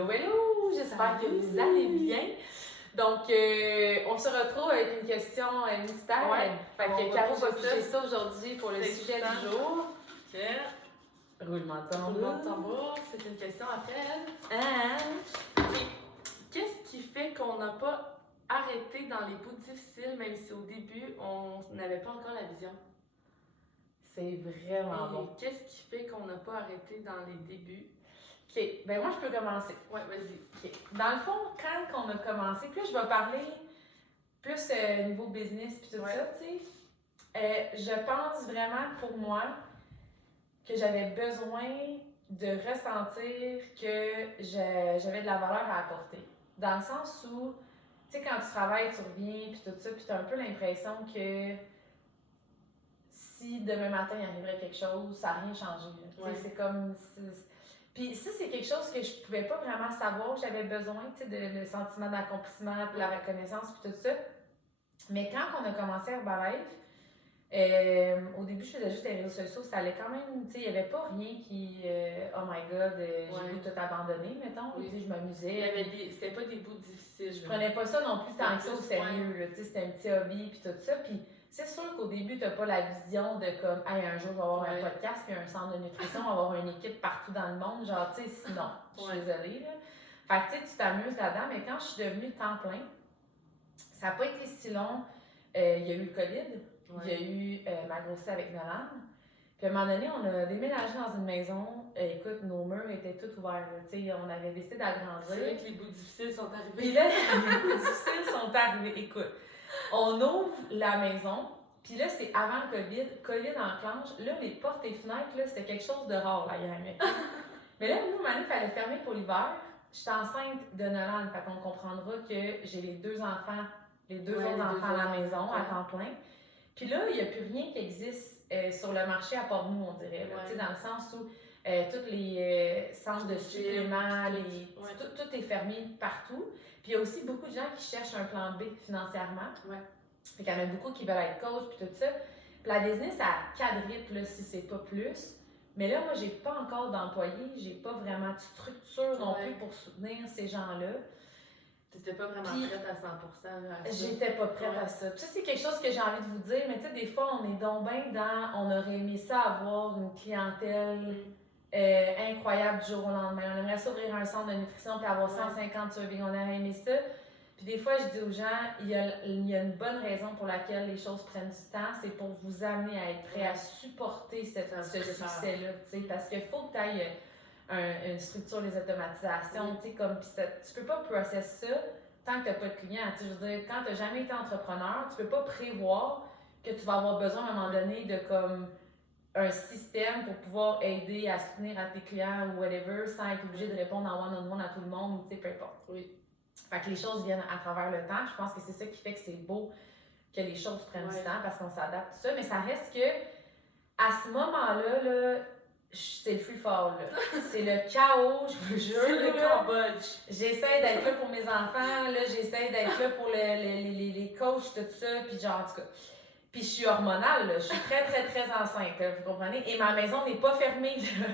Hello, hello! J'espère que vous allez bien. Donc, on se retrouve avec une question mystère. Ouais. Fait que Caro va piger ça aujourd'hui pour le sujet du jour. Ok. Roulement de Roulement de tambour. tambour, c'est une question après elle. Ah. Qu'est-ce qui fait qu'on n'a pas arrêté dans les bouts difficiles, même si au début, on n'avait pas encore la vision? C'est vraiment bon. Qu'est-ce qui fait qu'on n'a pas arrêté dans les débuts? OK, ben moi je peux commencer. Ouais, vas-y. OK. Dans le fond, quand on a commencé, puis là je vais parler plus niveau business puis tout ça, tu sais. Je pense vraiment pour moi que j'avais besoin de ressentir que j'avais de la valeur à apporter. Dans le sens où, tu sais, quand tu travailles, tu reviens, puis tout ça, puis tu as un peu l'impression que si demain matin il arriverait quelque chose, ça n'a rien changé. Ouais. C'est comme. Puis ça, c'est quelque chose que je pouvais pas vraiment savoir. J'avais besoin, tu sais, le sentiment d'accomplissement, puis la reconnaissance, puis tout ça. Mais quand on a commencé Herbalife, au début, je faisais juste les réseaux sociaux. Ça allait quand même, tu sais, il n'y avait pas rien qui. Oh my god, j'ai voulu tout abandonner, mettons. Oui. Tu sais, je m'amusais. C'était pas des bouts difficiles. Je prenais pas ça non plus tant que ça au sérieux. Tu sais, c'était un petit hobby, puis tout ça. Puis c'est sûr qu'au début, tu n'as pas la vision de comme, hey, un jour, je vais avoir un podcast, puis un centre de nutrition, avoir une équipe partout dans le monde. Genre, tu sais, sinon, je suis désolée. Là. Fait que, tu sais, tu t'amuses là-dedans, mais quand je suis devenue temps plein, ça n'a pas été si long. Il y a eu le COVID, il y a eu ma grossesse avec Nolan. Puis à un moment donné, on a déménagé dans une maison. Écoute, nos murs étaient tous ouverts. Tu sais, on avait décidé d'agrandir. C'est vrai que les bouts difficiles sont arrivés. Puis là, les bouts difficiles sont arrivés. Écoute. On ouvre la maison, puis là, c'est avant le COVID. COVID enclenche. Là, les portes et fenêtres, là, c'était quelque chose de rare, la gang. Mais là, nous, Manu, il fallait fermer pour l'hiver. J'étais enceinte de Nolan, fait qu'on comprendra que j'ai les deux enfants, les deux autres enfants à la maison, à temps plein. Puis là, il n'y a plus rien qui existe sur le marché à part nous, on dirait. Tu sais, dans le sens où tous les centres de suppléments, tout est fermé partout. Puis il y a aussi beaucoup de gens qui cherchent un plan B financièrement. Fait qu'il y en a beaucoup qui veulent être coach puis tout ça. Puis la business, ça quadruple là, si c'est pas plus. Mais là, moi, j'ai pas encore d'employés, j'ai pas vraiment de structure non plus pour soutenir ces gens-là. T'étais pas vraiment prête à 100% là, à ça. J'étais pas prête à ça. Puis ça, c'est quelque chose que j'ai envie de vous dire, mais tu sais, des fois, on est donc bien dans, on aurait aimé ça avoir une clientèle incroyable du jour au lendemain. On aimerait s'ouvrir un centre de nutrition puis avoir 150 surveillants. On aurait aimé ça. Puis des fois, je dis aux gens, il y a une bonne raison pour laquelle les choses prennent du temps, c'est pour vous amener à être prêt à supporter ce succès-là. Parce qu'il faut que tu ailles une structure des automatisations, tu sais, comme, pis ça, tu peux pas processer ça tant que tu n'as pas de clients. Je veux dire, quand tu n'as jamais été entrepreneur, tu peux pas prévoir que tu vas avoir besoin à un moment donné de comme un système pour pouvoir aider à soutenir à tes clients ou whatever sans être obligé de répondre en one-on-one à tout le monde, tu sais, peu importe. Fait que les choses viennent à travers le temps. Je pense que c'est ça qui fait que c'est beau que les choses prennent du temps parce qu'on s'adapte à tout ça. Mais ça reste que, à ce moment-là, là, c'est le free fall, là. C'est le chaos, je vous jure. C'est le Cambodge. J'essaie d'être là pour mes enfants, là, j'essaie d'être là pour les coachs, tout ça, puis genre, en tout cas. Puis je suis hormonale, là. Je suis très, très, très enceinte, là, vous comprenez? Et ma maison n'est pas fermée, là.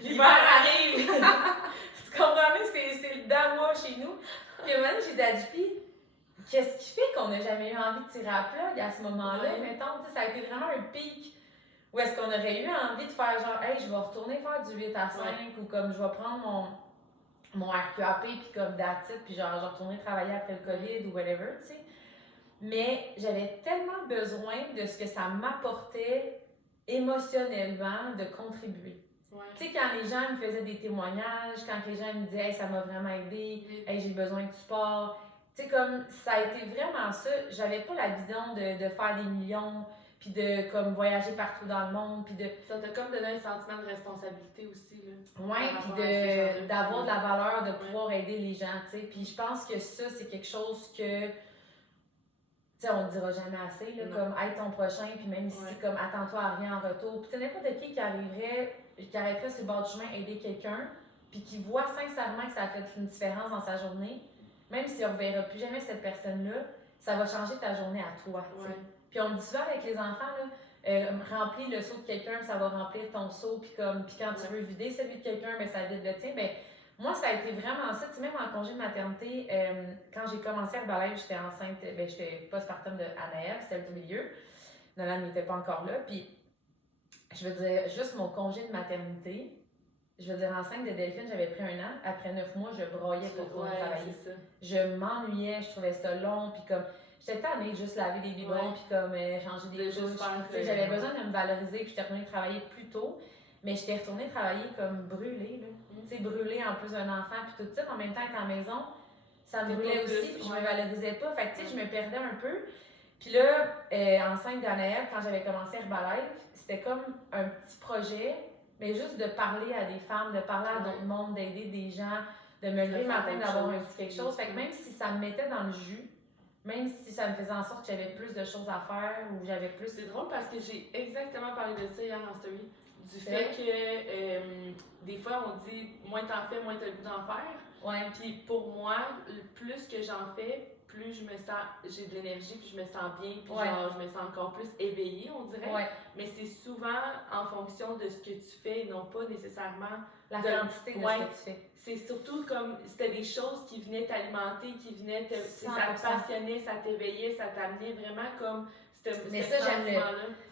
L'hiver arrive! Tu comprends? C'est le dawa chez nous. Puis à un moment donné, j'ai dit à JP, qu'est-ce qui fait qu'on n'a jamais eu envie de tirer à plat à ce moment-là? Mettons, ça a été vraiment un pic. Ou est-ce qu'on aurait eu envie de faire genre, hey, je vais retourner faire du 8 à 5 ou comme je vais prendre mon RQAP puis comme that's it, puis genre je vais retourner travailler après le COVID ou whatever, tu sais. Mais j'avais tellement besoin de ce que ça m'apportait émotionnellement de contribuer. Tu sais, quand les gens me faisaient des témoignages, quand les gens me disaient, hey, ça m'a vraiment aidé, hey, j'ai besoin de support. Tu sais, comme ça a été vraiment ça. J'avais pas la vision de faire des millions. Puis de comme voyager partout dans le monde, puis de... Ça t'a comme donné un sentiment de responsabilité aussi, là. Ouais, puis d'avoir de la valeur, de pouvoir aider les gens, tu sais. Puis je pense que ça, c'est quelque chose que, tu sais, on ne dira jamais assez, là, comme aide ton prochain, puis même si, comme attends-toi à rien en retour. Puis tu sais, n'importe qui arrêterait sur le bord du chemin aider quelqu'un, puis qui voit sincèrement que ça a fait une différence dans sa journée, même si on ne verra plus jamais cette personne-là, ça va changer ta journée à toi, tu sais. Puis on me dit souvent avec les enfants, là, remplis le seau de quelqu'un, ça va remplir ton seau. Puis quand tu veux vider celui de quelqu'un, ben, ça vide le tien. Ben, Moi, ça a été vraiment ça. Tu sais, même en congé de maternité, quand j'ai commencé Herbalife, j'étais enceinte, j'étais postpartum de Anaël, celle du milieu. Nolan n'était pas encore là. Puis, je veux dire, juste mon congé de maternité, je veux dire, enceinte de Delphine, j'avais pris 1 an. Après 9 mois, je broyais pour retourner travailler. Je m'ennuyais, je trouvais ça long. Puis comme, j'étais tannée de juste laver des biberons, puis comme changer des couches. J'avais besoin de me valoriser, puis j'étais retournée travailler plus tôt. Mais j'étais retournée travailler comme brûlée, là. Tu sais, brûlée en plus d'un enfant, puis tout ça. En même temps, être à la maison, ça me brûlait aussi, puis je me valorisais pas. Fait que, tu sais, je me perdais un peu. Puis là, enceinte d'Anaël, quand j'avais commencé Herbalife, c'était comme un petit projet, mais juste de parler à des femmes, de parler à d'autres mondes, d'aider des gens, de me lever le matin, d'avoir un petit quelque chose. Fait que même si ça me mettait dans le jus, même si ça me faisait en sorte que j'avais plus de choses à faire ou j'avais plus... C'est drôle parce que j'ai exactement parlé de ça hier en story. Du fait que des fois on dit moins t'en fais, moins t'as le goût d'en faire. Ouais. Puis pour moi, plus que j'en fais, plus je me sens, j'ai de l'énergie, puis je me sens bien, puis genre je me sens encore plus éveillée, on dirait. Ouais. Mais c'est souvent en fonction de ce que tu fais et non pas nécessairement la quantité de ce que tu fais. C'est surtout comme c'était des choses qui venaient t'alimenter, qui venaient ça te passionnait, ça t'éveillait, ça t'amenait vraiment comme mais ça,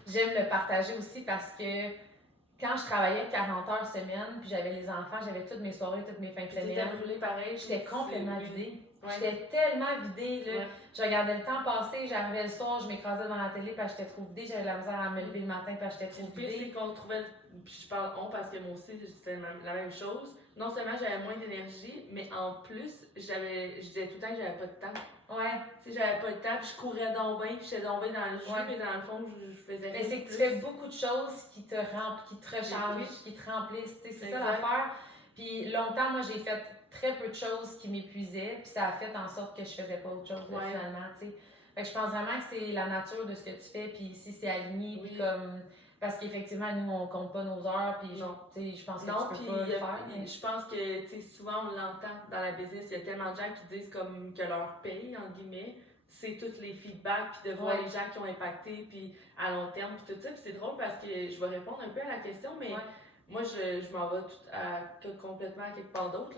j'aime le partager aussi parce que quand je travaillais 40 heures semaine, puis j'avais les enfants, j'avais toutes mes soirées, toutes mes fins de semaine. Brûlée pareil. J'étais complètement vidée. Ouais. J'étais tellement vidée, là. Ouais. Je regardais le temps passer, j'arrivais le soir, je m'écrasais devant la télé parce que j'étais trop vidée, j'avais de la misère à me lever le matin parce que j'étais trop vidée. Puis c'est qu'on trouvait, puis je parle on parce que moi aussi c'était la même chose. Non seulement j'avais moins d'énergie, mais en plus, je disais tout le temps que j'avais pas de temps. Ouais. Tu sais, j'avais pas de temps, puis je courais donc bien, puis j'étais donc bien dans le jus, mais dans le fond, je faisais rien. Mais c'est que tu fais beaucoup de choses qui te rechargent, qui te remplissent, tu sais, c'est ça l'affaire. Puis longtemps, moi, j'ai fait très peu de choses qui m'épuisaient, puis ça a fait en sorte que je faisais pas autre chose, finalement, tu sais. Fait que je pense vraiment que c'est la nature de ce que tu fais, puis si c'est aligné, puis comme... Parce qu'effectivement, nous, on compte pas nos heures, puis je pense que tu peux pas le faire. Je pense que, souvent, on l'entend dans la business, il y a tellement de gens qui disent comme que leur paye, en guillemets, c'est tous les feedbacks, puis de voir les gens qui ont impacté, puis à long terme, puis tout ça. Puis c'est drôle parce que je vais répondre un peu à la question, mais moi, je m'en vais complètement à quelque part d'autre.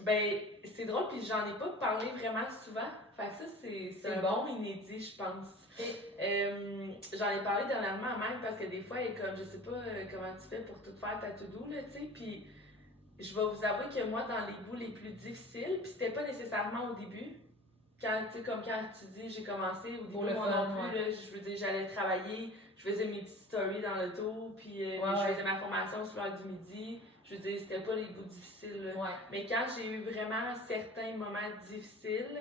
Ben, c'est drôle, puis j'en ai pas parlé vraiment souvent. Fait que ça, c'est un bon inédit, je pense. J'en ai parlé dernièrement à Mike parce que des fois, elle est comme, je sais pas comment tu fais pour tout faire ta to-do, là, tu sais, puis je vais vous avouer que moi, dans les bouts les plus difficiles, puis c'était pas nécessairement au début, quand tu dis j'ai commencé, au début, moi non plus, là, je veux dire, j'allais travailler, je faisais mes petites stories dans l'auto, puis je faisais ma formation sur l'heure du midi, je veux dire, c'était pas les bouts difficiles, là. Mais quand j'ai eu vraiment certains moments difficiles,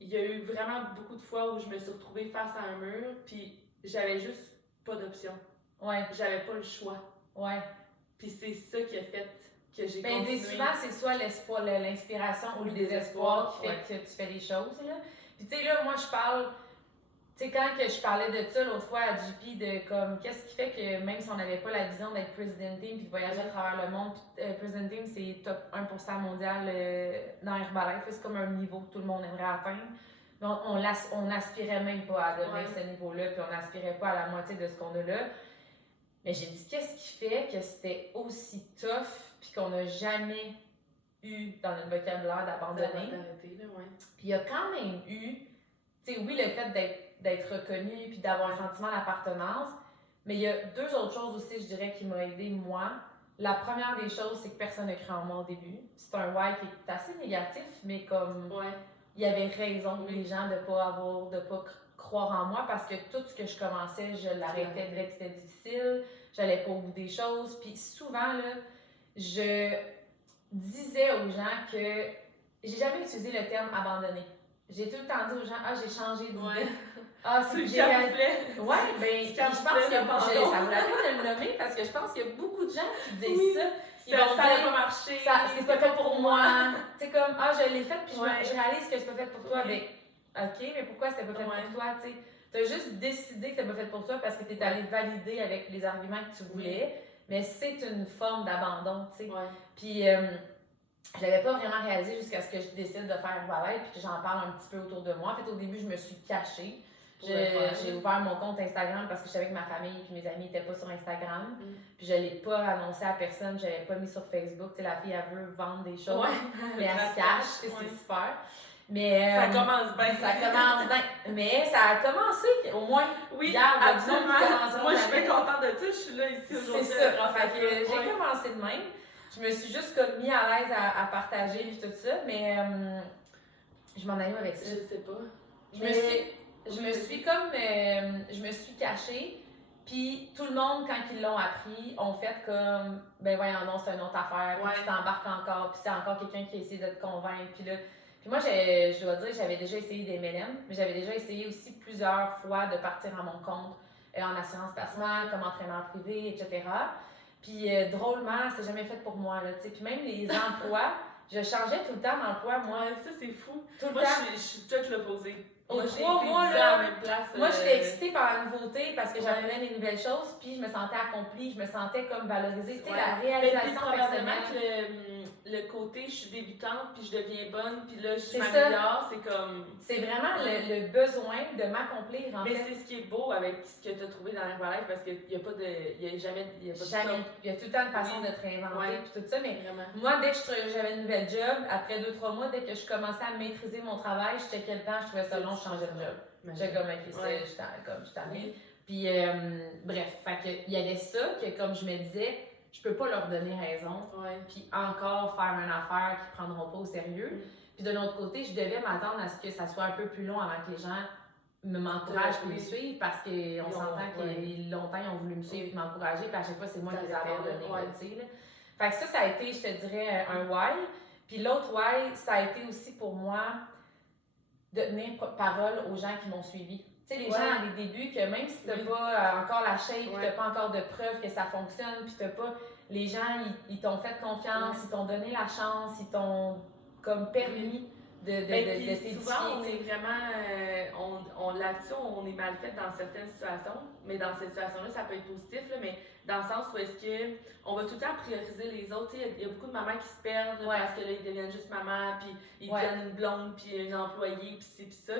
il y a eu vraiment beaucoup de fois où je me suis retrouvée face à un mur, puis j'avais juste pas d'option. J'avais pas le choix. Puis c'est ça qui a fait que j'ai continué. Souvent, c'est soit l'espoir, l'inspiration ou le désespoir qui fait que tu fais les choses, là. Puis tu sais, là, moi, je parle... Tu sais, quand que je parlais de ça l'autre fois à JP, de comme, qu'est-ce qui fait que même si on n'avait pas la vision d'être President Team puis de voyager à travers le monde, President Team, c'est top 1% mondial dans Herbalife. C'est comme un niveau que tout le monde aimerait atteindre. Mais on n'aspirait même pas à donner ce niveau-là, puis on n'aspirait pas à la moitié de ce qu'on a là. Mais j'ai dit, qu'est-ce qui fait que c'était aussi tough puis qu'on n'a jamais eu dans notre vocabulaire d'abandonner? Puis il y a quand même eu, tu sais, oui, le fait d'être reconnu puis d'avoir un sentiment d'appartenance, mais il y a 2 autres choses aussi, je dirais, qui m'ont aidé moi. La première des choses, c'est que personne n'a cru en moi au début. C'est un why qui est assez négatif, mais comme il y avait raison les gens de pas croire en moi parce que tout ce que je commençais, je l'arrêtais dès que c'était difficile, j'allais pas au bout des choses. Puis souvent, là, je disais aux gens que j'ai jamais utilisé le terme abandonner. J'ai tout le temps dit aux gens, j'ai changé d'idée. C'est que j'ai réalisé. Ouais, ben, je pense que ça me la peine de le nommer parce que je pense qu'il y a beaucoup de gens qui disent ça. Ça n'a pas marché. C'est pas fait pour moi. C'est comme, je l'ai fait puis je réalise que c'est pas fait pour toi. Mais, OK, mais pourquoi c'était pas fait pour toi? Tu as juste décidé que c'était pas fait pour toi parce que tu es allé valider avec les arguments que tu voulais. Mais c'est une forme d'abandon, tu sais. Puis, je l'avais pas vraiment réalisé jusqu'à ce que je décide de faire Herbalife puis que j'en parle un petit peu autour de moi. En fait, au début, je me suis cachée. J'ai ouvert mon compte Instagram parce que je savais que ma famille et mes amis n'étaient pas sur Instagram. Puis je ne l'ai pas annoncé à personne, je ne l'avais pas mis sur Facebook. Tu sais, la fille, elle veut vendre des choses, mais elle se cache, c'est super. Mais, ça commence bien. Ça commence bien. Mais ça a commencé au moins. Oui, hier, absolument. Moi, je suis bien contente de ça. Je suis là ici aujourd'hui. C'est ça. Fait que j'ai commencé de même. Je me suis juste comme mis à l'aise à partager et tout ça. Mais je m'en allais avec ça. Je sais pas. Je me suis cachée. Puis tout le monde, quand ils l'ont appris, ont fait comme, ben voyons non, c'est une autre affaire. Puis tu t'embarques encore. Puis c'est encore quelqu'un qui essaie de te convaincre. Puis là. Puis moi, je dois dire, j'avais déjà essayé des MLM, mais j'avais déjà essayé aussi plusieurs fois de partir à mon compte en assurance placement, comme entraîneur privé, etc. Puis drôlement, c'est jamais fait pour moi, là, tu sais. Puis même les emplois, je changeais tout le temps d'emploi, moi. Ça, c'est fou. Tout le temps. Moi, je suis toute l'opposé. Aux 3 mois, là, moi, j'étais excitée par la nouveauté parce que j'apprenais des nouvelles choses, puis je me sentais accomplie, je me sentais comme valorisée. Tu sais, la réalisation personnelle. Le côté, je suis débutante, puis je deviens bonne, puis là, je m'améliore, c'est comme... C'est vraiment le besoin de m'accomplir, en fait. Mais c'est ce qui est beau avec ce que tu as trouvé dans Herbalife, parce qu'il n'y a pas de... Il y a jamais... Il y a pas jamais. Il y a tout le temps une façon de te réinventer, puis tout ça, mais vraiment. Moi, dès que j'avais une nouvelle job, après 2-3 mois, dès que je commençais à maîtriser mon travail, je checkais le temps, je trouvais ça long, je changeais de job. J'étais comme, ok, je t'arrive. Puis, bref, fait que, il y avait ça, que comme je me disais, je peux pas leur donner raison, puis encore faire une affaire qu'ils prendront pas au sérieux. Puis de l'autre côté, je devais m'attendre à ce que ça soit un peu plus long avant que les gens m'encouragent et me suivent, parce qu'on s'entend que longtemps ils ont voulu me suivre et m'encourager, puis à chaque fois c'est moi qui les ai abandonnés. Fait que ça a été, je te dirais, un why. Puis l'autre why, ça a été aussi pour moi de tenir parole aux gens qui m'ont suivi. Tu sais, les gens à des débuts, que même si t'as pas encore la shape, puis t'as pas encore de preuves que ça fonctionne, puis t'as pas... Les gens, ils t'ont fait confiance, ils t'ont donné la chance, ils t'ont comme permis de t'édifier. Souvent, on est vraiment... là-dessus, on est mal fait dans certaines situations, mais dans cette situation-là, ça peut être positif, là, mais dans le sens où est-ce que on va tout le temps prioriser les autres. Il y a beaucoup de mamans qui se perdent parce que là, ils deviennent juste maman, puis ils deviennent une blonde, puis une employée, puis ci, puis ça.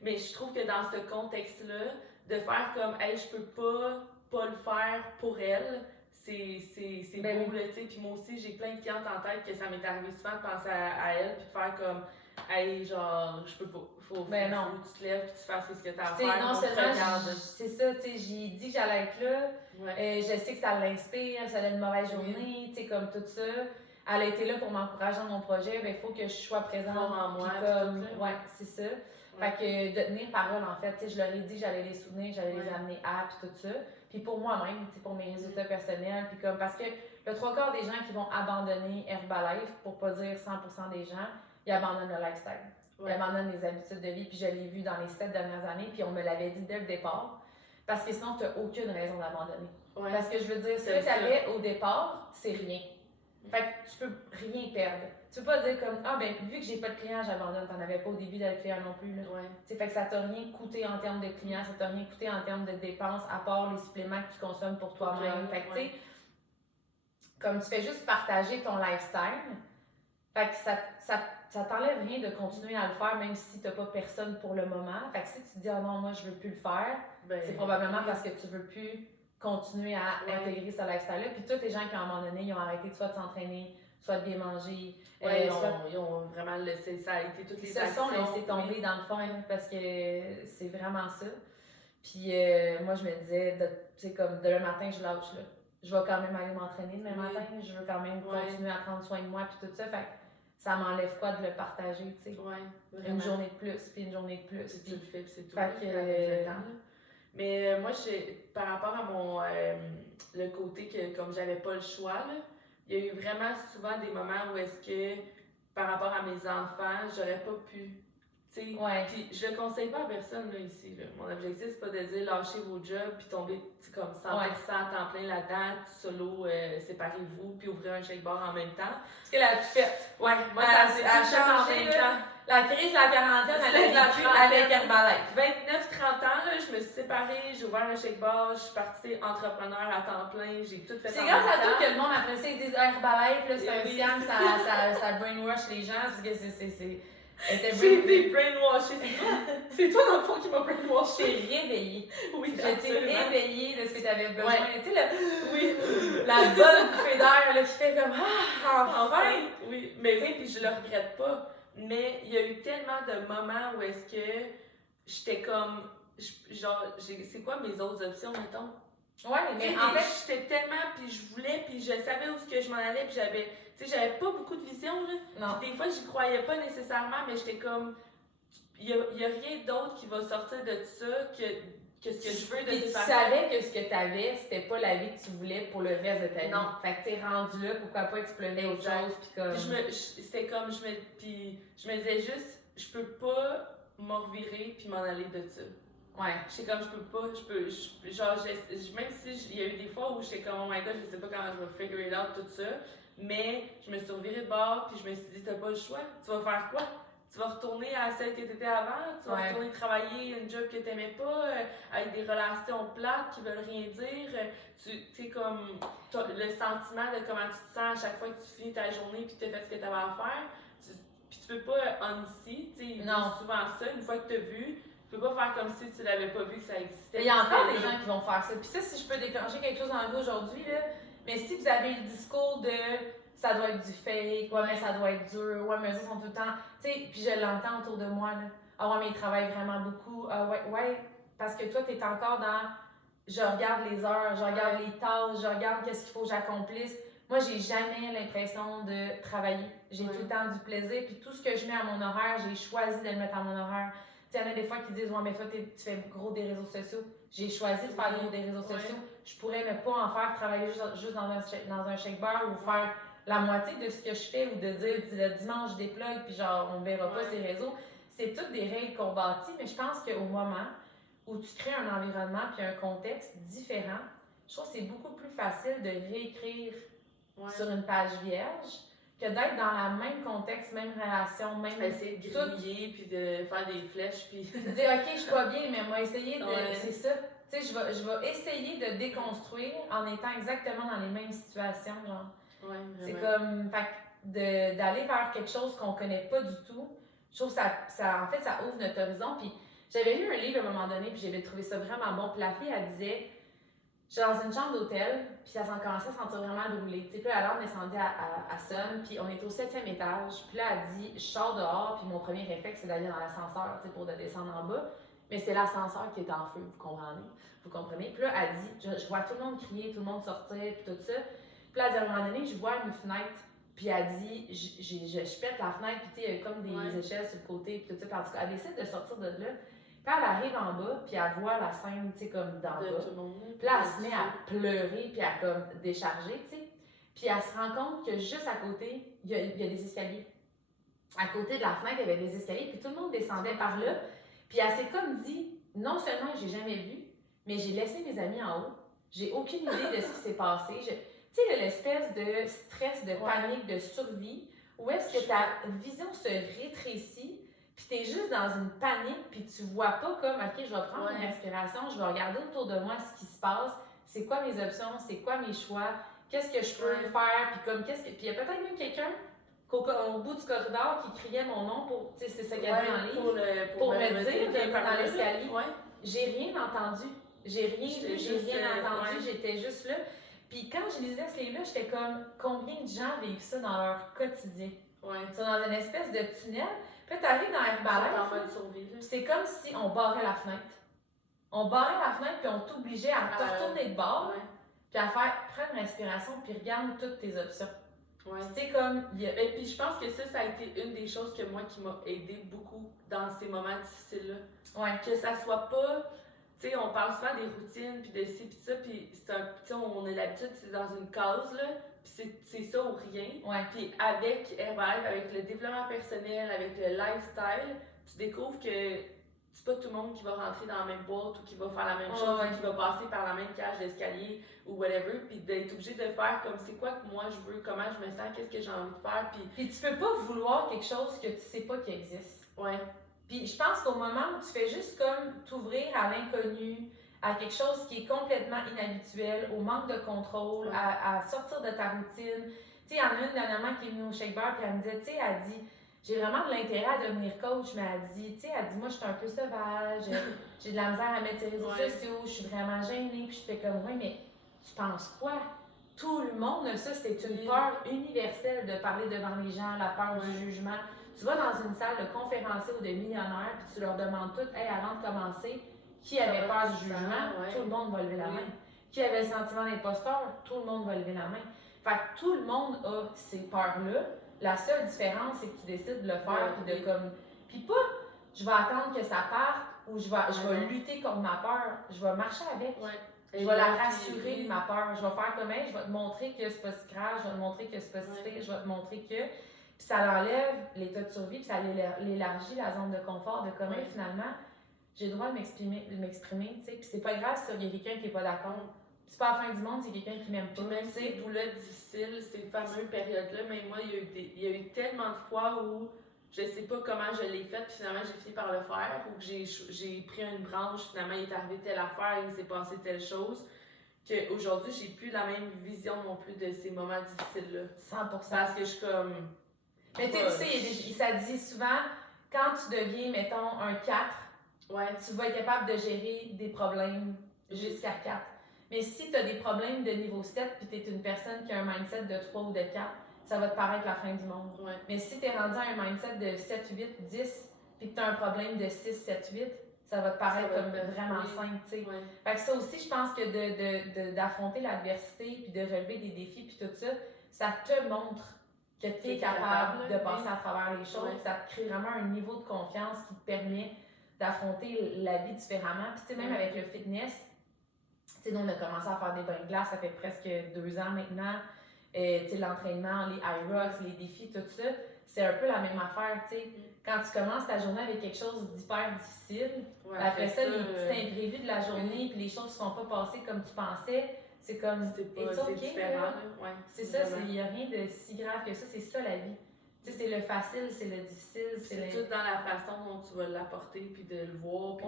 Mais je trouve que dans ce contexte-là, de faire comme, hey, je peux pas le faire pour elle, c'est beau, là, tu sais. Puis moi aussi, j'ai plein de clientes en tête que ça m'est arrivé souvent de penser à elle, puis de faire comme, hey, genre, je peux pas. Faut que tu te lèves, puis tu fasses ce que t'as à faire. Non seulement, c'est ça, tu sais, j'ai dit que j'allais être là. Je sais que ça l'inspire, ça a une mauvaise journée, tu sais, comme tout ça. Elle a été là pour m'encourager dans mon projet, ben il faut que je sois présente en moi. C'est ça. Fait que de tenir parole, en fait, tu sais, je leur ai dit que j'allais les soutenir, j'allais les amener à, puis tout ça. Puis pour moi-même, tu sais, pour mes résultats personnels, puis comme, parce que le 3/4 des gens qui vont abandonner Herbalife, pour pas dire 100% des gens, ils abandonnent le lifestyle. Ils abandonnent les habitudes de vie, puis je l'ai vu dans les 7 dernières années, puis on me l'avait dit dès le départ. Parce que sinon, tu n'as aucune raison d'abandonner. Parce que je veux dire, ce que tu avais au départ, c'est rien. Fait que tu peux rien perdre. Tu peux pas dire comme, ah ben, vu que j'ai pas de clients, j'abandonne. T'en avais pas au début d'être client non plus. Là. Fait que ça t'a rien coûté en termes de clients, ça t'a rien coûté en termes de dépenses, à part les suppléments que tu consommes pour toi-même. Fait que tu sais, comme tu fais juste partager ton lifestyle, fait que ça t'enlève rien de continuer à le faire, même si t'as pas personne pour le moment. Fait que si tu te dis, ah non, moi je veux plus le faire, c'est probablement parce que tu veux plus continuer à intégrer ce lifestyle-là. Puis tous les gens qui, à un moment donné, ils ont arrêté soit de s'entraîner, soit de bien manger. Ils ont vraiment laissé, ça a été toutes les actions. Ils se sont laissés tomber dans le fond, parce que c'est vraiment ça. Puis moi, je me disais, tu sais, comme demain matin, je lâche, là. Je vais quand même aller m'entraîner demain matin, je veux quand même continuer à prendre soin de moi, puis tout ça. Fait que ça m'enlève quoi de le partager, tu sais. Une journée de plus, puis une journée de plus. Puis tu le fais, puis c'est tout. Fait que... Mais moi, par rapport à mon le côté que comme j'avais pas le choix, là, il y a eu vraiment souvent des moments où est-ce que par rapport à mes enfants, j'aurais pas pu. Puis je le conseille pas à personne là, ici. Là. Mon objectif, c'est pas de dire lâchez vos jobs puis tomber comme 100% à temps plein là-dedans, solo, séparez-vous, puis ouvrez un shake bar en même temps. Parce que la pipette. Moi ça s'est changé en même temps. La crise de la quarantaine, elle a vécu avec Herbalife. 29-30 ans, là, je me suis séparée, j'ai ouvert un shake bar, je suis partie entrepreneur à temps plein, j'ai tout fait. C'est grâce à toi que le monde après ça, ils disent Herbalife, là, c'est un scam, ça brainwash les gens, parce que Elle était J'ai brainwashée. été brainwashée, c'est toi? C'est toi, dans le fond, qui m'a Je brainwashée. t'ai réveillée. Oui, J'ai été absolument. éveillée de ce que tu avais besoin. Ouais. Tu sais, Oui. la bonne bouffée d'air là, qui fait comme ah, enfin! Oui, mais oui, puis je le regrette pas. Mais il y a eu tellement de moments où est-ce que j'étais comme, c'est quoi mes autres options, mettons? Ouais, mais en fait, j'étais tellement, puis je voulais, puis je savais où est-ce que je m'en allais, puis j'avais pas beaucoup de vision, là. non. Puis des fois, j'y croyais pas nécessairement, mais j'étais comme, il y a rien d'autre qui va sortir de ça que ce que je veux de Puis toute tu façon. savais que ce que tu avais, c'était pas la vie que tu voulais pour le reste de ta vie. Non. Fait que t'es rendu là, pourquoi pas explorer autre Exact. chose, puis comme... C'était comme, je me disais juste, je peux pas m'en revirer puis m'en aller de ça. Ouais. J'étais comme, je peux pas, même si il y a eu des fois où j'étais comme, oh my god, je sais pas comment je vais figure it out, tout ça, mais je me suis revirée de bord puis je me suis dit, t'as pas le choix, tu vas faire quoi? Tu vas retourner à celle que t'étais avant, tu vas retourner travailler une job que t'aimais pas, avec des relations plates qui veulent rien dire, tu sais comme, le sentiment de comment tu te sens à chaque fois que tu finis ta journée puis que t'as fait ce que t'avais à faire, puis tu peux pas unsee, tu sais, ils disent souvent ça, une fois que t'as vu, tu peux pas faire comme si tu l'avais pas vu que ça existait. Il y a encore des gens qui vont faire ça. Puis ça, si je peux déclencher quelque chose en vous aujourd'hui, là, mais si vous avez le discours de ça doit être du fake, ouais, mais ça doit être dur, ouais, mais eux sont tout le temps. Tu sais, puis je l'entends autour de moi, là. Ah ouais, mais ils travaillent vraiment beaucoup. Ah ouais, parce que toi, t'es encore dans je regarde les heures, je regarde les tâches, je regarde qu'est-ce qu'il faut que j'accomplisse. Moi, j'ai jamais l'impression de travailler. J'ai tout le temps du plaisir, puis tout ce que je mets à mon horaire, j'ai choisi de le mettre à mon horaire. Tu sais, il y en a des fois qui disent, ouais, mais toi, tu fais gros des réseaux sociaux. J'ai choisi de faire gros des réseaux sociaux. Je pourrais ne pas en faire travailler juste dans un shake bar ou faire la moitié de ce que je fais ou de dire le dimanche je déplugue puis genre on verra pas ces réseaux. C'est toutes des règles qu'on bâtit, mais je pense qu'au moment où tu crées un environnement puis un contexte différent, je trouve que c'est beaucoup plus facile de réécrire sur une page vierge que d'être dans le même contexte, même relation, même... Essayer de griller puis de faire des flèches puis... dire ok, je suis pas bien, mais moi essayer de... C'est ça. Tu sais, je vais essayer de déconstruire en étant exactement dans les mêmes situations, genre. Ouais, c'est comme, fait d'aller vers quelque chose qu'on connaît pas du tout, je trouve que en fait, ça ouvre notre horizon. Puis j'avais lu un livre à un moment donné, puis j'avais trouvé ça vraiment bon. Puis la fille, elle disait, j'étais dans une chambre d'hôtel, puis ça commençait à sentir vraiment brûlé. Tu sais, puis la lampe descendait à sonne, puis on était au 7e étage. Puis là, elle dit, je sors dehors, puis mon premier réflexe, c'est d'aller dans l'ascenseur, tu sais, pour descendre en bas. Mais c'est l'ascenseur qui est en feu, vous comprenez? Puis là, elle dit, je vois tout le monde crier, tout le monde sortir, puis tout ça. Puis là, à un moment donné, je vois une fenêtre, puis elle dit, je pète la fenêtre, puis tu sais, il y a comme des échelles sur le côté, puis tout ça. Puis en tout cas, elle décide de sortir de là. Puis elle arrive en bas, puis elle voit la scène, tu sais, comme d'en bas. Puis là, elle se met à pleurer, puis à comme décharger, tu sais. Puis elle se rend compte que juste à côté, il y a des escaliers. À côté de la fenêtre, il y avait des escaliers, puis tout le monde descendait par là. Puis elle s'est comme dit, non seulement j'ai jamais vu, mais j'ai laissé mes amis en haut. J'ai aucune idée de ce qui s'est passé. Tu sais, l'espèce de stress, de panique, de survie, où est-ce que ta vision se rétrécit, puis t'es juste dans une panique, puis tu vois pas comme, ok, je vais prendre une respiration, je vais regarder autour de moi ce qui se passe, c'est quoi mes options, c'est quoi mes choix, qu'est-ce que je peux faire, puis comme, puis il y a peut-être même quelqu'un au bout du corridor qui criait mon nom pour, tu sais, c'est ça qu'il y a dans le livre, pour me dire, dans l'escalier. J'ai rien entendu. J'ai rien entendu, j'étais juste là. Puis quand je lisais ce livre-là, j'étais comme, combien de gens vivent ça dans leur quotidien? Ils sont dans une espèce de tunnel. Puis là, t'arrives dans Herbalife, c'est comme si on barrait la fenêtre. On barrait la fenêtre, puis on t'obligeait à te retourner de bord, puis à prendre une respiration, puis regarde toutes tes options. C'était comme... Et puis je pense que ça a été une des choses que moi qui m'a aidé beaucoup dans ces moments difficiles-là. Que ça soit pas... Tu sais, on parle souvent des routines, puis de ci, puis ça, puis on a l'habitude, c'est dans une case, là, puis c'est ça ou rien. Puis avec Herbalife, avec le développement personnel, avec le lifestyle, tu découvres que c'est pas tout le monde qui va rentrer dans la même boîte ou qui va faire la même chose, ou qui va passer par la même cage d'escalier ou whatever, puis d'être obligé de faire comme c'est quoi que moi je veux, comment je me sens, qu'est-ce que j'ai envie de faire. Puis tu peux pas vouloir quelque chose que tu sais pas qui existe. Puis je pense qu'au moment où tu fais juste comme t'ouvrir à l'inconnu, à quelque chose qui est complètement inhabituel, au manque de contrôle, à sortir de ta routine. Tu sais, il y en a une dernièrement qui est venue au Shake Bar, puis elle me disait, tu sais, elle dit, j'ai vraiment de l'intérêt à devenir coach, mais elle dit, moi, je suis un peu sauvage, j'ai de la misère à mettre les réseaux sociaux, je suis vraiment gênée, puis je fais comme, oui, mais tu penses quoi? Tout le monde a ça, c'est une peur universelle de parler devant les gens, la peur du jugement. Tu vas dans une salle de conférenciers ou de millionnaires, puis tu leur demandes tout, hey, avant de commencer, qui avait peur du jugement? Tout le monde va lever la main. Qui avait le sentiment d'imposteur? Tout le monde va lever la main. Fait que tout le monde a ces peurs-là. La seule différence, c'est que tu décides de le faire, puis de comme. Puis pas, je vais attendre que ça parte, ou je vais lutter contre ma peur. Je vais marcher avec. Je vais la rassurer, ma peur. Je vais faire comme elle, je vais te montrer que c'est pas si grave, je vais te montrer que c'est pas si pire, je vais te montrer que. Puis ça l'enlève l'état de survie, puis ça l'élargit la zone de confort de comment finalement, j'ai le droit de m'exprimer, tu sais. Puis c'est pas grave si il y a quelqu'un qui est pas d'accord. C'est pas la fin du monde, c'est quelqu'un qui m'aime pas. Puis même ces bouts-là difficiles, ces fameuses périodes-là, mais moi, il y a eu tellement de fois où je sais pas comment je l'ai fait, puis finalement j'ai fini par le faire, ou que j'ai pris une branche, finalement il est arrivé telle affaire, il s'est passé telle chose, qu'aujourd'hui j'ai plus la même vision non plus de ces moments difficiles-là. 100%. Parce que je suis comme. Mais tu sais, ça dit souvent, quand tu deviens, mettons, un 4, tu vas être capable de gérer des problèmes jusqu'à 4. Mais si tu as des problèmes de niveau 7 puis tu es une personne qui a un mindset de 3 ou de 4, ça va te paraître la fin du monde. Mais si tu es rendu à un mindset de 7, 8, 10 puis que tu as un problème de 6, 7, 8, ça va te paraître comme vraiment simple, tu sais. Fait que ça aussi, je pense que d'affronter l'adversité puis de relever des défis puis tout ça, ça te montre que tu es capable de passer à travers les choses. Ça te crée vraiment un niveau de confiance qui te permet d'affronter la vie différemment. Puis tu sais, même avec le fitness, tu sais, nous, on a commencé à faire des bains de glace, ça fait presque 2 ans maintenant. Tu sais, l'entraînement, les high rocks, les défis, tout ça, c'est un peu la même affaire, tu sais. Quand tu commences ta journée avec quelque chose d'hyper difficile, après ça, les petits imprévus de la journée, puis les choses ne sont pas passées comme tu pensais, c'est comme, c'est différent. C'est ça, il n'y a rien de si grave que ça, c'est ça la vie. Tu sais, c'est le facile, c'est le difficile. C'est tout dans la façon dont tu vas l'apporter, puis de le voir, puis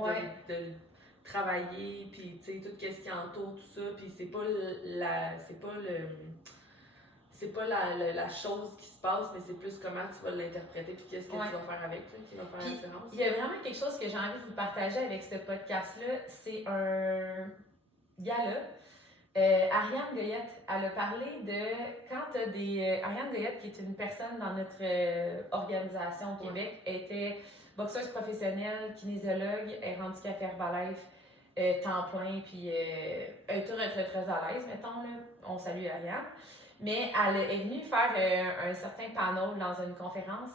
de le travailler, puis tu sais, tout ce qui entoure tout ça, puis c'est pas la chose qui se passe, mais c'est plus comment tu vas l'interpréter, puis qu'est-ce que tu vas faire avec, là, qui va faire la différence. Il y a vraiment quelque chose que j'ai envie de vous partager avec ce podcast-là, c'est un gars-là. Ariane Goyette, elle a parlé de quand tu as des. Ariane Goyette, qui est une personne dans notre organisation au Québec, était boxeuse professionnelle, kinésiologue, est rendue qu'à faire Herbalife, temps plein, puis elle est très à l'aise, mettons, là. On salue Ariane. Mais elle est venue faire un certain panel dans une conférence.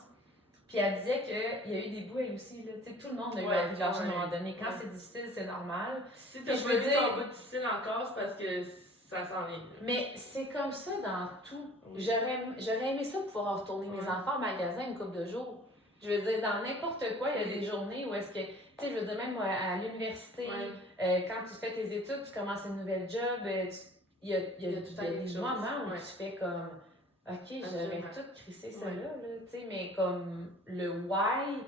Puis elle disait qu'il y a eu des bouts, elle aussi. Là. Tout le monde a eu envie de lâcher à un moment donné. Quand c'est difficile, c'est normal. Si t'as pas eu ton bout difficile encore, c'est parce que ça s'en vient. Mais c'est comme ça dans tout. J'aurais aimé ça pouvoir retourner mes enfants au magasin une couple de jours. Je veux dire, dans n'importe quoi, il y a des journées où est-ce que... Tu sais, je veux dire, même à l'université, quand tu fais tes études, tu commences une nouvelle job, il y a des moments où tu fais comme... OK, j'aurais tout crissé ça là, tu sais, mais comme le why,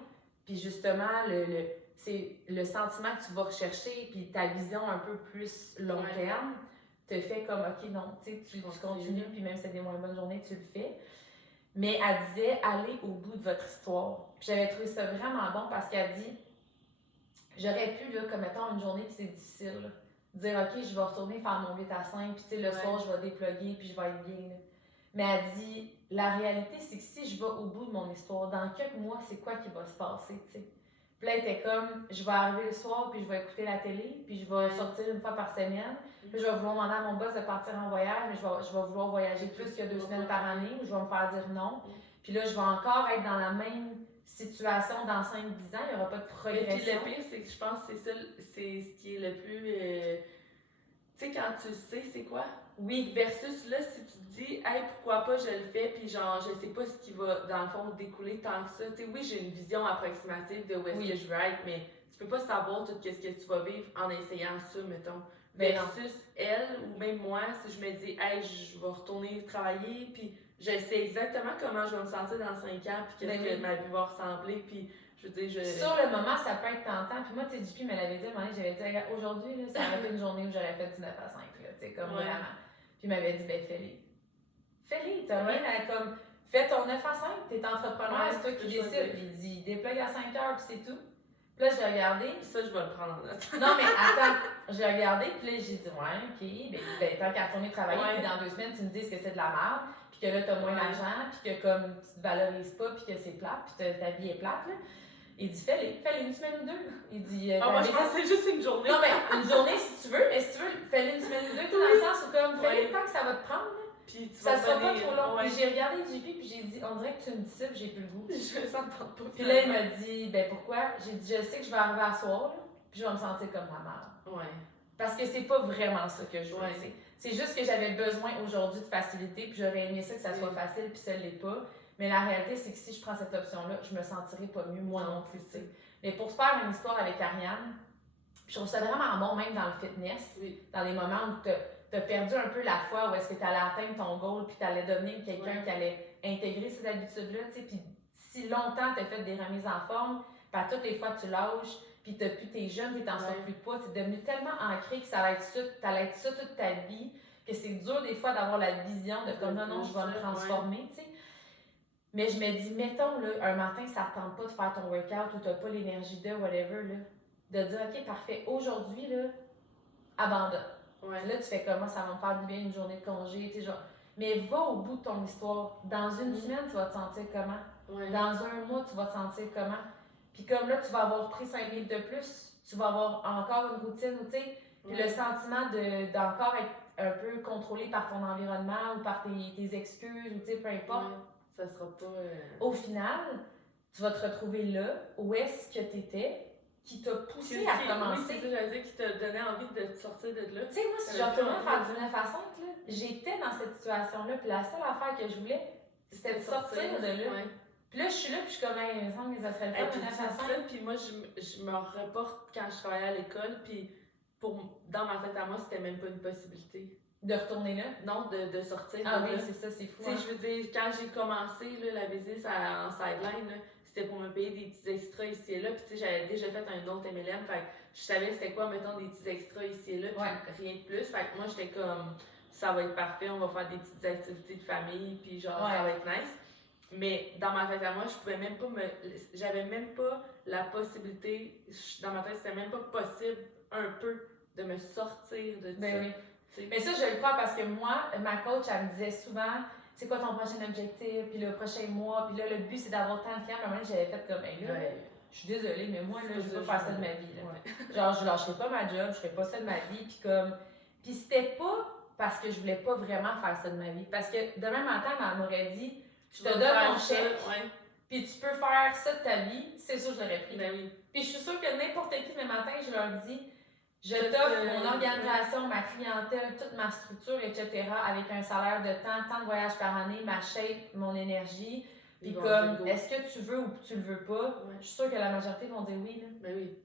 puis justement, c'est le sentiment que tu vas rechercher, puis ta vision un peu plus long terme, te fait comme, OK, non, tu sais, tu continues, puis même si c'est des moins bonnes journées, tu le fais. Mais elle disait, allez au bout de votre histoire. Puis j'avais trouvé ça vraiment bon parce qu'elle dit, j'aurais pu, là, comme étant une journée qui c'est difficile, là, dire, OK, je vais retourner faire mon 8 à 5, puis tu sais, le soir, je vais déploguer, puis je vais être bien, là. Mais elle dit, la réalité, c'est que si je vais au bout de mon histoire, dans quelques mois, c'est quoi qui va se passer, tu sais. Puis là, elle était comme, je vais arriver le soir, puis je vais écouter la télé, puis je vais sortir une fois par semaine, puis je vais vouloir demander à mon boss de partir en voyage, mais je vais vouloir voyager plus que 2 semaines par année, ou je vais me faire dire non. Puis là, je vais encore être dans la même situation dans 5-10 ans, il n'y aura pas de progression. Et puis le pire, c'est que je pense que c'est ce qui est le plus... tu sais, quand tu sais c'est quoi? Oui, versus là, si tu te dis, hey, pourquoi pas je le fais, puis genre, je sais pas ce qui va, dans le fond, découler tant que ça. Tu sais, oui, j'ai une vision approximative de où est-ce que je veux être, mais tu peux pas savoir tout ce que tu vas vivre en essayant ça, mettons. Versus elle, ou même moi, si je me dis, hey, je vais retourner travailler, puis je sais exactement comment je vais me sentir dans 5 ans, puis qu'est-ce que ma vie va ressembler, puis je veux dire, Sur le moment, ça peut être tentant. Puis moi, tu sais, JP me l'avait dit, à un moment donné, j'avais dit, aujourd'hui, là, ça aurait été une journée où j'aurais fait du 9 à 5, là, tu sais, comme vraiment. Puis il m'avait dit, ben, fais-les. Fais-les, t'as rien à comme. fais ton 9 à 5, t'es entrepreneur, Ouais, c'est toi tu qui peux décides. choisir. Puis il dit, déplogue à 5 heures, puis c'est tout. Puis là, j'ai regardé. Ça, je vais le prendre en note. Non, mais attends, j'ai regardé, puis là, j'ai dit, ouais, ok, ben, tant qu'à retourner travailler, Ouais. puis dans 2 semaines, tu me dises que c'est de la merde, puis que là, t'as moins Ouais. d'argent, puis que comme tu te valorises pas, puis que c'est plate, puis ta vie est plate, là. Il dit, fais-les une semaine ou deux. Il dit, Moi, je pense que c'est juste une journée. non, mais une journée si tu veux, mais si tu veux, fais-les une semaine ou deux, tu sais, dans le sens où comme, fais-les Ouais. le temps que ça va te prendre, là. Puis tu Ça vas sera pas donner- trop long. Ouais. Puis j'ai regardé JP, puis j'ai dit, on dirait que tu me dis ça, puis j'ai plus le goût. Ça me tente pas. Puis là, il m'a dit, ben pourquoi? J'ai dit, je sais que je vais arriver à soir, là, puis je vais me sentir comme la merde. Ouais. Parce que c'est pas vraiment ça que je veux, Ouais. tu sais. C'est juste que j'avais besoin aujourd'hui de facilité, puis j'aurais aimé ça que ça soit facile, puis ça l'est pas. Mais la réalité, c'est que si je prends cette option-là, je me sentirais pas mieux, moi non plus, tu sais. Mais pour se faire une histoire avec Ariane, je trouve ça vraiment bon, même dans le fitness, Oui. dans des moments où t'as perdu un peu la foi, où est-ce que t'allais atteindre ton goal, puis t'allais devenir quelqu'un qui allait intégrer ces habitudes-là, tu sais. Puis si longtemps t'as fait des remises en forme, puis à toutes les fois tu lâches, puis t'es jeune, t'es en surplus de poids, t'es devenu tellement ancré que ça va être ça, t'allais être ça toute ta vie, que c'est dur des fois d'avoir la vision de comme non, je vais me transformer, tu sais. Mais je me dis, mettons, là, un matin, ça ne tente pas de faire ton workout ou tu n'as pas l'énergie de whatever, là, de dire, OK, parfait, aujourd'hui, là, abandonne. Ouais. Là, tu fais comment, ça va me faire du bien une journée de congé, tu sais, genre. Mais va au bout de ton histoire. Dans une semaine, tu vas te sentir comment? Ouais. Dans un mois, tu vas te sentir comment? Puis comme là, tu vas avoir pris 5 livres de plus, tu vas avoir encore une routine, tu sais. Puis le sentiment d'encore être un peu contrôlé par ton environnement ou par tes excuses, ou tu sais, peu importe. Ouais. Ça sera pas. Au final, tu vas te retrouver là, où est-ce que tu étais, qui t'a poussé à commencer. Oui, c'est ça, j'allais dire, qui t'a donné envie de te sortir de là. Tu sais, moi, si je retournais faire du 9 à 5, là, j'étais dans cette situation-là, puis la seule affaire que je voulais, c'était de sortir de là. Ouais. Puis là, je suis là, puis je suis comme, il me semble que ça serait le Et fun puis de 9 tu à dis 5. ça, puis moi, je me reporte quand je travaillais à l'école, puis dans ma tête à moi, c'était même pas une possibilité. De retourner là. Non, de sortir Ah de oui, là. c'est ça, c'est fou. Tu sais, je veux dire, quand j'ai commencé là, la business en sideline, là, c'était pour me payer des petits extras ici et là. Puis tu sais, j'avais déjà fait un autre MLM, fait que je savais c'était quoi, mettons, des petits extras ici et là, puis rien de plus. Fait que moi, j'étais comme, ça va être parfait, on va faire des petites activités de famille, puis genre, ça va être nice. Mais dans ma tête à moi, je pouvais même pas j'avais même pas la possibilité, dans ma tête, c'était même pas possible un peu de me sortir de ça. Ben oui. T'sais. Mais ça, je le crois parce que moi, ma coach, elle me disait souvent, c'est quoi ton prochain objectif, puis le prochain mois, puis là, le but, c'est d'avoir tant de clients. Mais moi, j'avais fait comme, hey, là, je suis désolée, mais moi, là, je veux pas faire ça de ma vie. Là. Ouais. Genre, je lâcherai pas ma job, je ferai pas ça de ma vie, puis comme... Puis c'était pas parce que je voulais pas vraiment faire ça de ma vie. Parce que demain matin, elle m'aurait dit, je te donne mon chèque, puis tu peux faire ça de ta vie, c'est sûr que je l'aurais pris. Ben oui. Puis je suis sûre que n'importe qui, demain matin, je leur dis, je t'offre mon organisation, ma clientèle, toute ma structure, etc., avec un salaire de tant de voyages par année, ma shape, mon énergie. Puis comme, est-ce que tu veux ou tu le veux pas? Je suis sûre que la majorité vont dire oui. Là. Ben oui.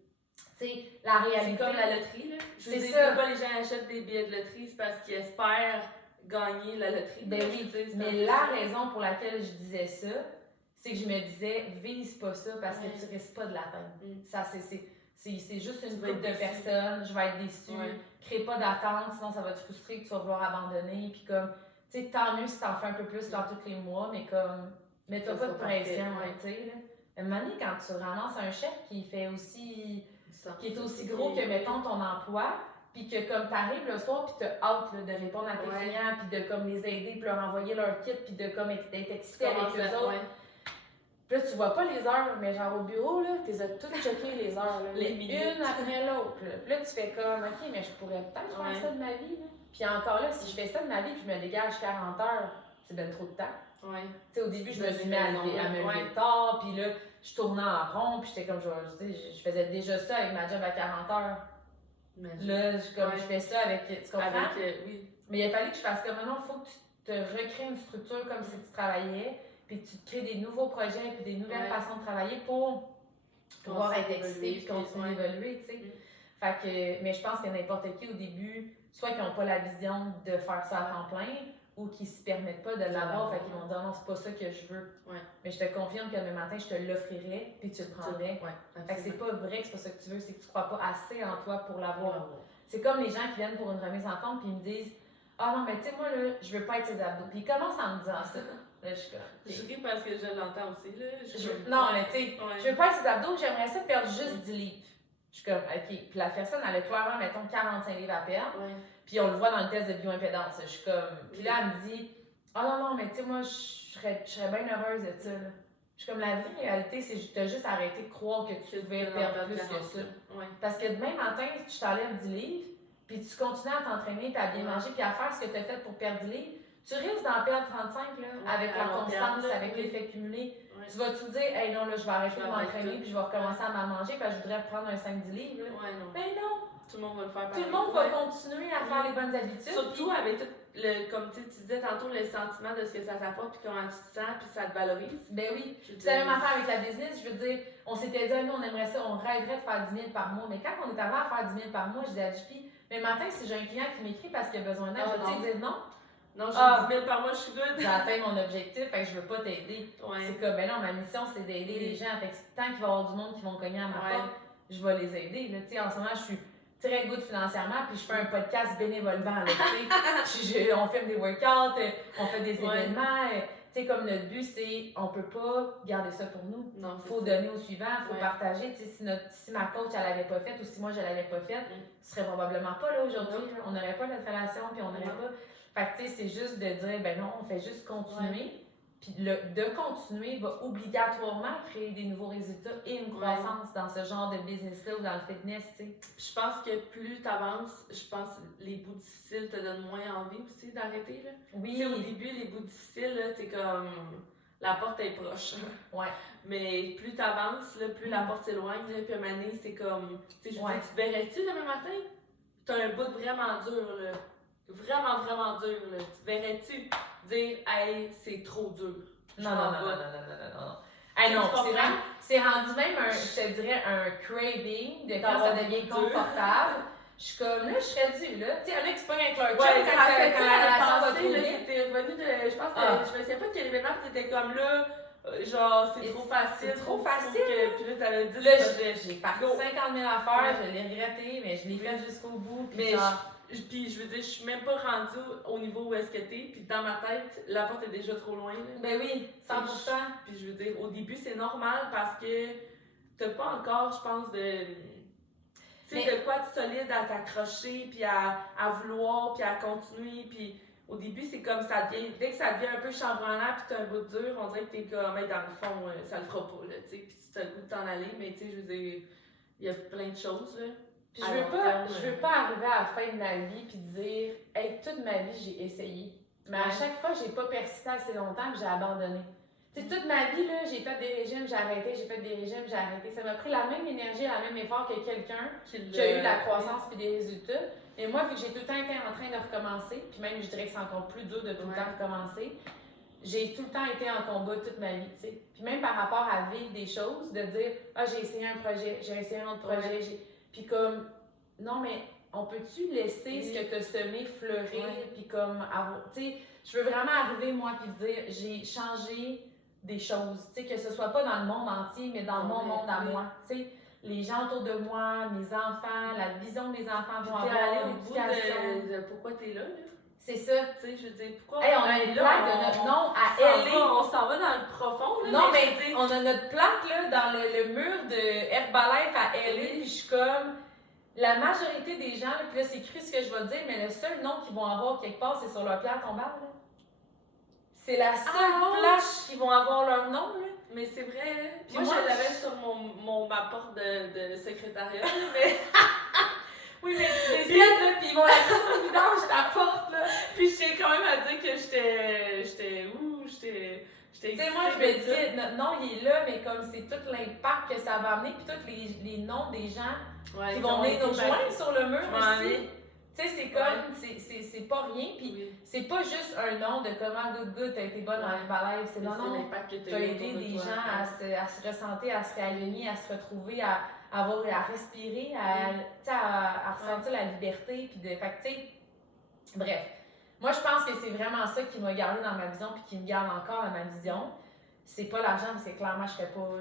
Tu sais, la réalité. C'est comme la loterie, là. C'est ça. Pourquoi les gens achètent des billets de loterie? C'est parce qu'ils espèrent gagner la loterie. Ben oui. Mais la raison pour laquelle je disais ça, c'est que je me disais, vise pas ça parce que tu risques pas de l'atteindre. Ça, c'est juste une groupe de personnes, je vais être déçue, crée pas d'attente, sinon ça va te frustrer que tu vas vouloir abandonner. Puis comme, tu sais, tant mieux si t'en fais un peu plus dans tous les mois, mais comme, mets-toi pas de pression, tu sais. À un moment donné, quand tu ramasses un chèque qui fait aussi, qui est aussi gros que, mettons, ton emploi, puis que comme t'arrives le soir, puis t'as hâte là, de répondre à tes clients, puis de comme les aider, puis leur envoyer leur kit, puis de comme être excité avec eux autres. Puis là, tu vois pas les heures, mais genre au bureau, là, t'es à toutes checker les heures, là, les minutes. une après l'autre. Puis là, tu fais comme, OK, mais je pourrais peut-être faire ça de ma vie. Là. Puis encore là, si je fais ça de ma vie, puis je me dégage 40 heures, c'est bien trop de temps. Tu sais, au début, je me suis mis à me lever tard, puis là, je tournais en rond, puis j'étais comme, je faisais déjà ça avec ma job à 40 heures. Là, je fais ça avec, tu comprends? Mais il a fallu que je fasse comme, non, il faut que tu te recrées une structure comme si tu travaillais, puis que tu te crées des nouveaux projets, puis des nouvelles façons de travailler pour pouvoir être excité, puis continuer d'évoluer, tu sais. Fait que, mais je pense que n'importe qui au début, soit qu'ils n'ont pas la vision de faire ça à temps plein, ou qu'ils ne se permettent pas de l'avoir, fait qu'ils vont dire non, c'est pas ça que je veux. Mais je te confirme que le matin, je te l'offrirais, puis tu le prendrais. Fait que c'est pas vrai que c'est pas ça que tu veux, c'est que tu crois pas assez en toi pour l'avoir. C'est comme les gens qui viennent pour une remise en forme, puis ils me disent ah non, mais tu sais, moi, là, je veux pas être ses abdos. Puis ils commencent en me disant ça. Là, je suis comme. Je ris parce que je l'entends aussi, là. Non, mais tu sais, Ouais. je veux pas ces abdos, j'aimerais ça perdre juste 10 livres. Je suis comme, OK. Puis la personne, elle a clairement, mettons, 45 livres à perdre. Ouais. Puis on le voit dans le test de bioimpédance. Je suis comme. Puis là, elle me dit, oh non, mais tu sais, moi, je serais bien heureuse de ça, là. Je suis comme, la vraie réalité, c'est que tu as juste arrêté de croire que tu pouvais perdre plus que ça. Ouais. Parce que demain matin, tu t'enlèves 10 livres, puis tu continues à t'entraîner, puis à bien manger, puis à faire ce que tu as fait pour perdre 10 livres, tu risques d'en perdre 35, là, avec la constance, avec l'effet cumulé. Ouais. Tu vas-tu dire, hey non, là, je vais arrêter de Je vais m'entraîner, arrêter. puis je vais recommencer à m'en manger, parce que je voudrais reprendre un 5-10 livres, là. Ouais, non. Mais non! Tout le monde va le faire Tout le pareil. monde va continuer à faire les bonnes habitudes. Surtout avec tout comme tu disais tantôt, le sentiment de ce que ça t'apporte, puis comment tu te sens, puis ça te valorise. Ben oui. C'est la même affaire avec la business. Je veux dire, on s'était dit, nous, on aimerait ça, on rêverait de faire 10 000 par mois. Mais quand on est arrivé à faire 10 000 par mois, je dis à JP, mais matin, si j'ai un client qui m'écrit parce qu'il a besoin d'aide, je vais dire non. Non, j'ai 10 000 par mois, je suis good. J'ai atteint mon objectif, fait que je veux pas t'aider. Ouais. C'est comme, ben non, ma mission, c'est d'aider les gens. Fait que tant qu'il va y avoir du monde qui vont cogner à ma porte, je vais les aider. Là. Tu sais, en ce moment, je suis très good financièrement, puis je fais un podcast bénévolement. Là, on fait des workouts, on fait des événements. Tu sais, comme notre but, c'est on peut pas garder ça pour nous. Non, faut donner au suivant, faut partager. Tu sais, si ma coach, elle l'avait pas faite ou si moi, je l'avais pas faite, ce serait probablement pas là aujourd'hui. On n'aurait pas notre relation, puis on n'aurait pas. Fait que, tu sais, c'est juste de dire, ben non, on fait juste continuer. Puis de continuer va obligatoirement créer des nouveaux résultats et une croissance dans ce genre de business-là ou dans le fitness, tu sais. Je pense que plus tu avances, je pense que les bouts difficiles te donnent moins envie aussi d'arrêter, là. Oui. Tu sais, au début, les bouts difficiles, là, t'es comme... La porte est proche. Ouais. Mais plus tu avances, là, plus la porte s'éloigne, là, puis à un moment donné, c'est comme... Tu sais, je veux dire, tu te verrais-tu demain matin? T'as un bout vraiment dur, là. Vraiment, vraiment dur, là. Tu te verrais-tu dire, hey, c'est trop dur? Non. Hey, non, c'est rendu même je te dirais, un craving de quand ça devient confortable. Je suis comme, là, je serais due, là. Tu sais, il y en a qui se pognent avec leur chum quand la relation va trop vite. T'es revenu de... Je pense que je me souviens pas de quel événement, puis t'étais comme là... Genre, c'est trop facile. C'est trop facile. Puis là, t'avais dit... Là, j'ai parti 50 000 affaires, je l'ai regretté, mais je l'ai fait jusqu'au bout. Puis puis je veux dire, je suis même pas rendue au niveau où est-ce que t'es, puis dans ma tête, la porte est déjà trop loin. Là. Ben oui, 100%. Puis je veux dire, au début, c'est normal parce que t'as pas encore, je pense, de quoi de solide à t'accrocher, puis à vouloir, puis à continuer, puis au début, c'est comme ça devient, dès que ça devient un peu chambranlant, puis t'as un bout dur, on dirait que t'es comme, hey, dans le fond, ça le fera pas, là, tu sais, puis tu as le goût de t'en aller, mais tu sais, je veux dire, il y a plein de choses, là. Puis je veux pas arriver à la fin de ma vie puis dire, hey, toute ma vie, j'ai essayé. Mais à chaque fois, j'ai pas persisté assez longtemps que j'ai abandonné. Tu sais, toute ma vie, là, j'ai fait des régimes, j'ai arrêté, j'ai fait des régimes, j'ai arrêté. Ça m'a pris la même énergie, le même effort que quelqu'un qui a eu de la croissance puis des résultats. Et moi, vu que j'ai tout le temps été en train de recommencer, puis même je dirais que c'est encore plus dur de tout le temps recommencer, j'ai tout le temps été en combat toute ma vie, tu sais. Puis même par rapport à vivre des choses, de dire, j'ai essayé un projet, j'ai essayé un autre projet, puis comme, non, mais on peut-tu laisser ce que tu as semé fleurir, puis comme, tu sais, je veux vraiment arriver, moi, puis dire, j'ai changé des choses, tu sais, que ce soit pas dans le monde entier, mais dans mon monde à moi, tu sais, les gens autour de moi, mes enfants, la vision que les enfants vont avoir, l'éducation. De pourquoi t'es là, là. C'est ça. Tu sais, je veux dire, pourquoi on a une plaque de notre nom à LA. On s'en va dans le profond, là. Non, mais on a notre plaque, là, dans le mur de Herbalife à LA, puis je suis comme... La majorité des gens, puis là, c'est cru ce que je vais dire, mais le seul nom qu'ils vont avoir quelque part, c'est sur leur pierre tombale, là. C'est la seule place qu'ils vont avoir leur nom, là. Mais c'est vrai. Puis moi, je l'avais sur ma porte de secrétariat, mais... Oui, mais tu décides, là, puis ils vont la mettre sur le vidange, ta porte, là. Puis je tiens quand même à dire que j'étais tu sais, moi, je me dis, notre nom, il est là, mais comme c'est tout l'impact que ça va amener, puis tous les noms des gens qui vont venir nous joindre sur le mur aussi. Tu sais, c'est comme, c'est pas rien, puis c'est pas juste un nom de comment good, t'as été bonne dans Herbalife, c'est non, t'as aidé des gens à se ressentir, à se réaligner, à se retrouver, à respirer, à ressentir la liberté, puis fait que, tu sais, bref. Moi, je pense que c'est vraiment ça qui m'a gardé dans ma vision puis qui me garde encore dans ma vision. C'est pas l'argent, parce que clairement, je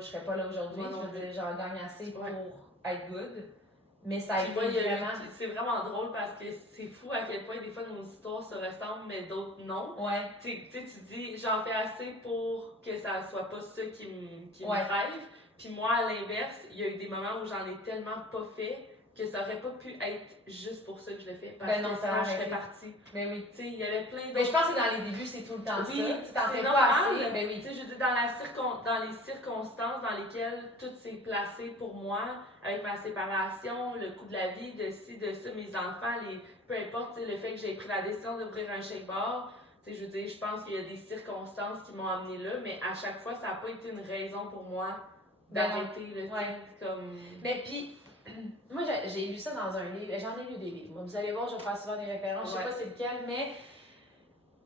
serais pas là aujourd'hui. Je veux dire, j'en gagne assez pour être good. Mais ça a Puis été moi, vraiment... c'est vraiment drôle parce que c'est fou à quel point des fois nos histoires se ressemblent, mais d'autres non. Ouais. Tu sais, tu dis, j'en fais assez pour que ça soit pas ça qui me Ouais. drive. Puis moi, à l'inverse, il y a eu des moments où j'en ai tellement pas fait que ça aurait pas pu être juste pour ça que je le fais. Parce Ben non, que ça sinon, je aurait serais été. partie. Ben oui. Tu sais, il y avait plein d'autres. Mais je pense que dans les débuts, c'est tout le temps Oui, ça. Tu t'en c'est fais pas normal. assez. Ben oui. Tu sais, je veux dire, dans les circonstances dans lesquelles tout s'est placé pour moi, avec ma séparation, le coût de la vie, de ci, de ça, mes enfants, peu importe, tu sais, le fait que j'ai pris la décision d'ouvrir un shake bar, tu sais, je veux dire, je pense qu'il y a des circonstances qui m'ont amené là, mais à chaque fois, ça n'a pas été une raison pour moi d'arrêter, le comme... Mais puis, moi, j'ai lu ça dans un livre. J'en ai lu des livres. Vous allez voir, je vais faire souvent des références. Je sais pas c'est lequel, mais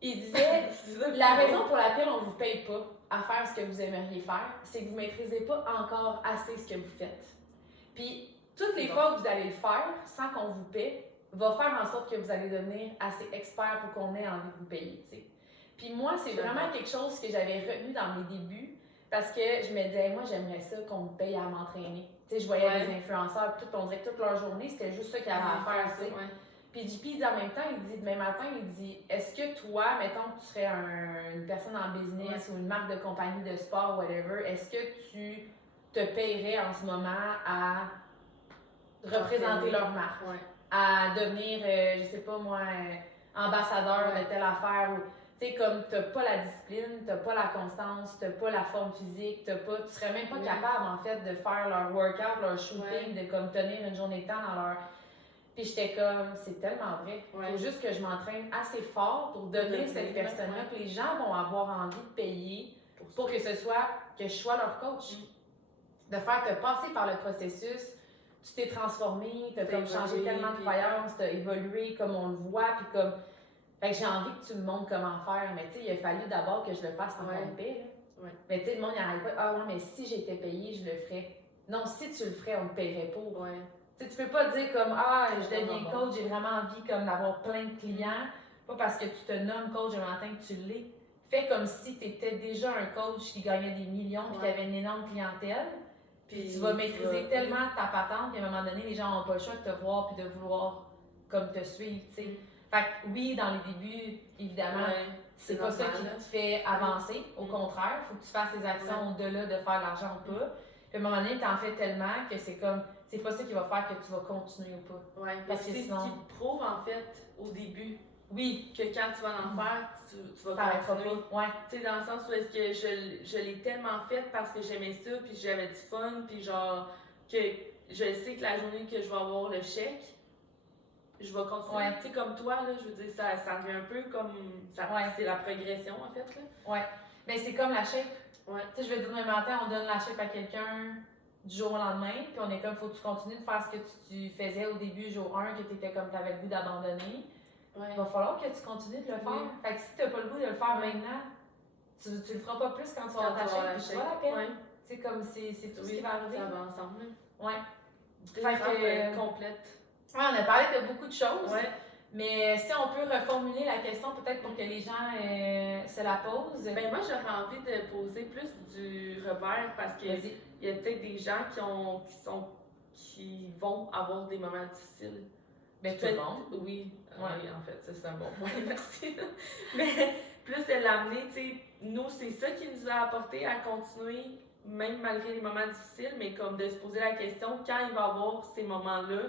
il disait la raison pour laquelle on vous paye pas à faire ce que vous aimeriez faire, c'est que vous maîtrisez pas encore assez ce que vous faites. Puis, toutes les fois que vous allez le faire sans qu'on vous paie, va faire en sorte que vous allez devenir assez expert pour qu'on ait envie de vous payer, tu sais. Puis moi, c'est vraiment quelque chose que j'avais retenu dans mes débuts parce que je me disais, moi, j'aimerais ça qu'on me paye à m'entraîner. Tu sais, je voyais des influenceurs, puis on dirait que toute leur journée, c'était juste ça qu'ils avaient à faire, tu sais. Puis JP, il dit en même temps, il dit, demain matin, il dit, est-ce que toi, mettons que tu serais une personne en business ou une marque de compagnie de sport, whatever, est-ce que tu te payerais en ce moment à représenter leur marque? À devenir, je sais pas moi, ambassadeur de telle affaire ou... Tu sais, comme t'as pas la discipline, t'as pas la constance, t'as pas la forme physique, tu serais même pas capable, en fait, de faire leur workout, leur shooting, de comme tenir une journée de temps dans leur... Puis j'étais comme, c'est tellement vrai. Faut juste que je m'entraîne assez fort pour devenir cette personne-là, que les gens vont avoir envie de payer pour que ce soit, que je sois leur coach. De faire te passer par le processus, tu t'es transformé, t'as comme changé tellement de croyances, t'as évolué comme on le voit, puis comme... Fait que j'ai envie que tu me montres comment faire, mais tu sais, il a fallu d'abord que je le fasse sans qu'on me paie, là. Mais tu sais, le monde, il n'arrive pas, ah ouais, mais si j'étais payée, je le ferais. Non, si tu le ferais, on me paierait pour. Tu sais, tu peux pas dire comme, ah, je deviens coach, j'ai vraiment envie comme d'avoir plein de clients, pas parce que tu te nommes coach le matin que tu l'es. Fais comme si tu étais déjà un coach qui gagnait des millions, puis qui avait une énorme clientèle. Puis tu vas maîtriser tellement ta patente qu'à un moment donné, les gens n'ont pas le choix de te voir puis de vouloir comme te suivre, tu sais. Fait que oui, dans les débuts, évidemment, c'est pas ça qui te fait avancer. Au contraire, il faut que tu fasses tes actions au-delà de faire de l'argent ou pas. Puis à un moment donné, t'en fais tellement que c'est comme, c'est pas ça qui va faire que tu vas continuer ou pas. Parce que c'est ce qui te prouve en fait au début. Oui. Que quand tu vas en faire, tu vas continuer. Tu sais, dans le sens où est-ce que je l'ai tellement fait parce que j'aimais ça, puis j'avais du fun, puis genre, que je sais que la journée que je vais avoir le chèque, je vais continuer. Tu sais, comme toi, là, je veux dire, ça devient un peu comme. C'est la progression, en fait. Là. Mais c'est comme la shape. Tu sais, je veux dire, demain matin, on donne la shape à quelqu'un du jour au lendemain, puis on est comme, faut que tu continues de faire ce que tu faisais au début, jour 1, que tu étais comme, t'avais le goût d'abandonner. Il va falloir que tu continues de le faire. Fait que si t'as pas le goût de le faire maintenant, tu le feras pas plus quand tu vas avoir ta shape, puis tu vas la peine. C'est comme, c'est tout ce qui va arriver. Ça va ensemble. Fait que. Complète. On a parlé de beaucoup de choses, mais si on peut reformuler la question peut-être pour que les gens se la posent. Ben moi, j'aurais envie de poser plus du revers parce qu'il y a peut-être des gens qui vont avoir des moments difficiles. Ben tout le monde. Oui, en fait, ça c'est un bon point, merci. Mais plus de l'amener, tu sais, nous, c'est ça qui nous a apporté à continuer, même malgré les moments difficiles, mais comme de se poser la question, quand il va y avoir ces moments-là,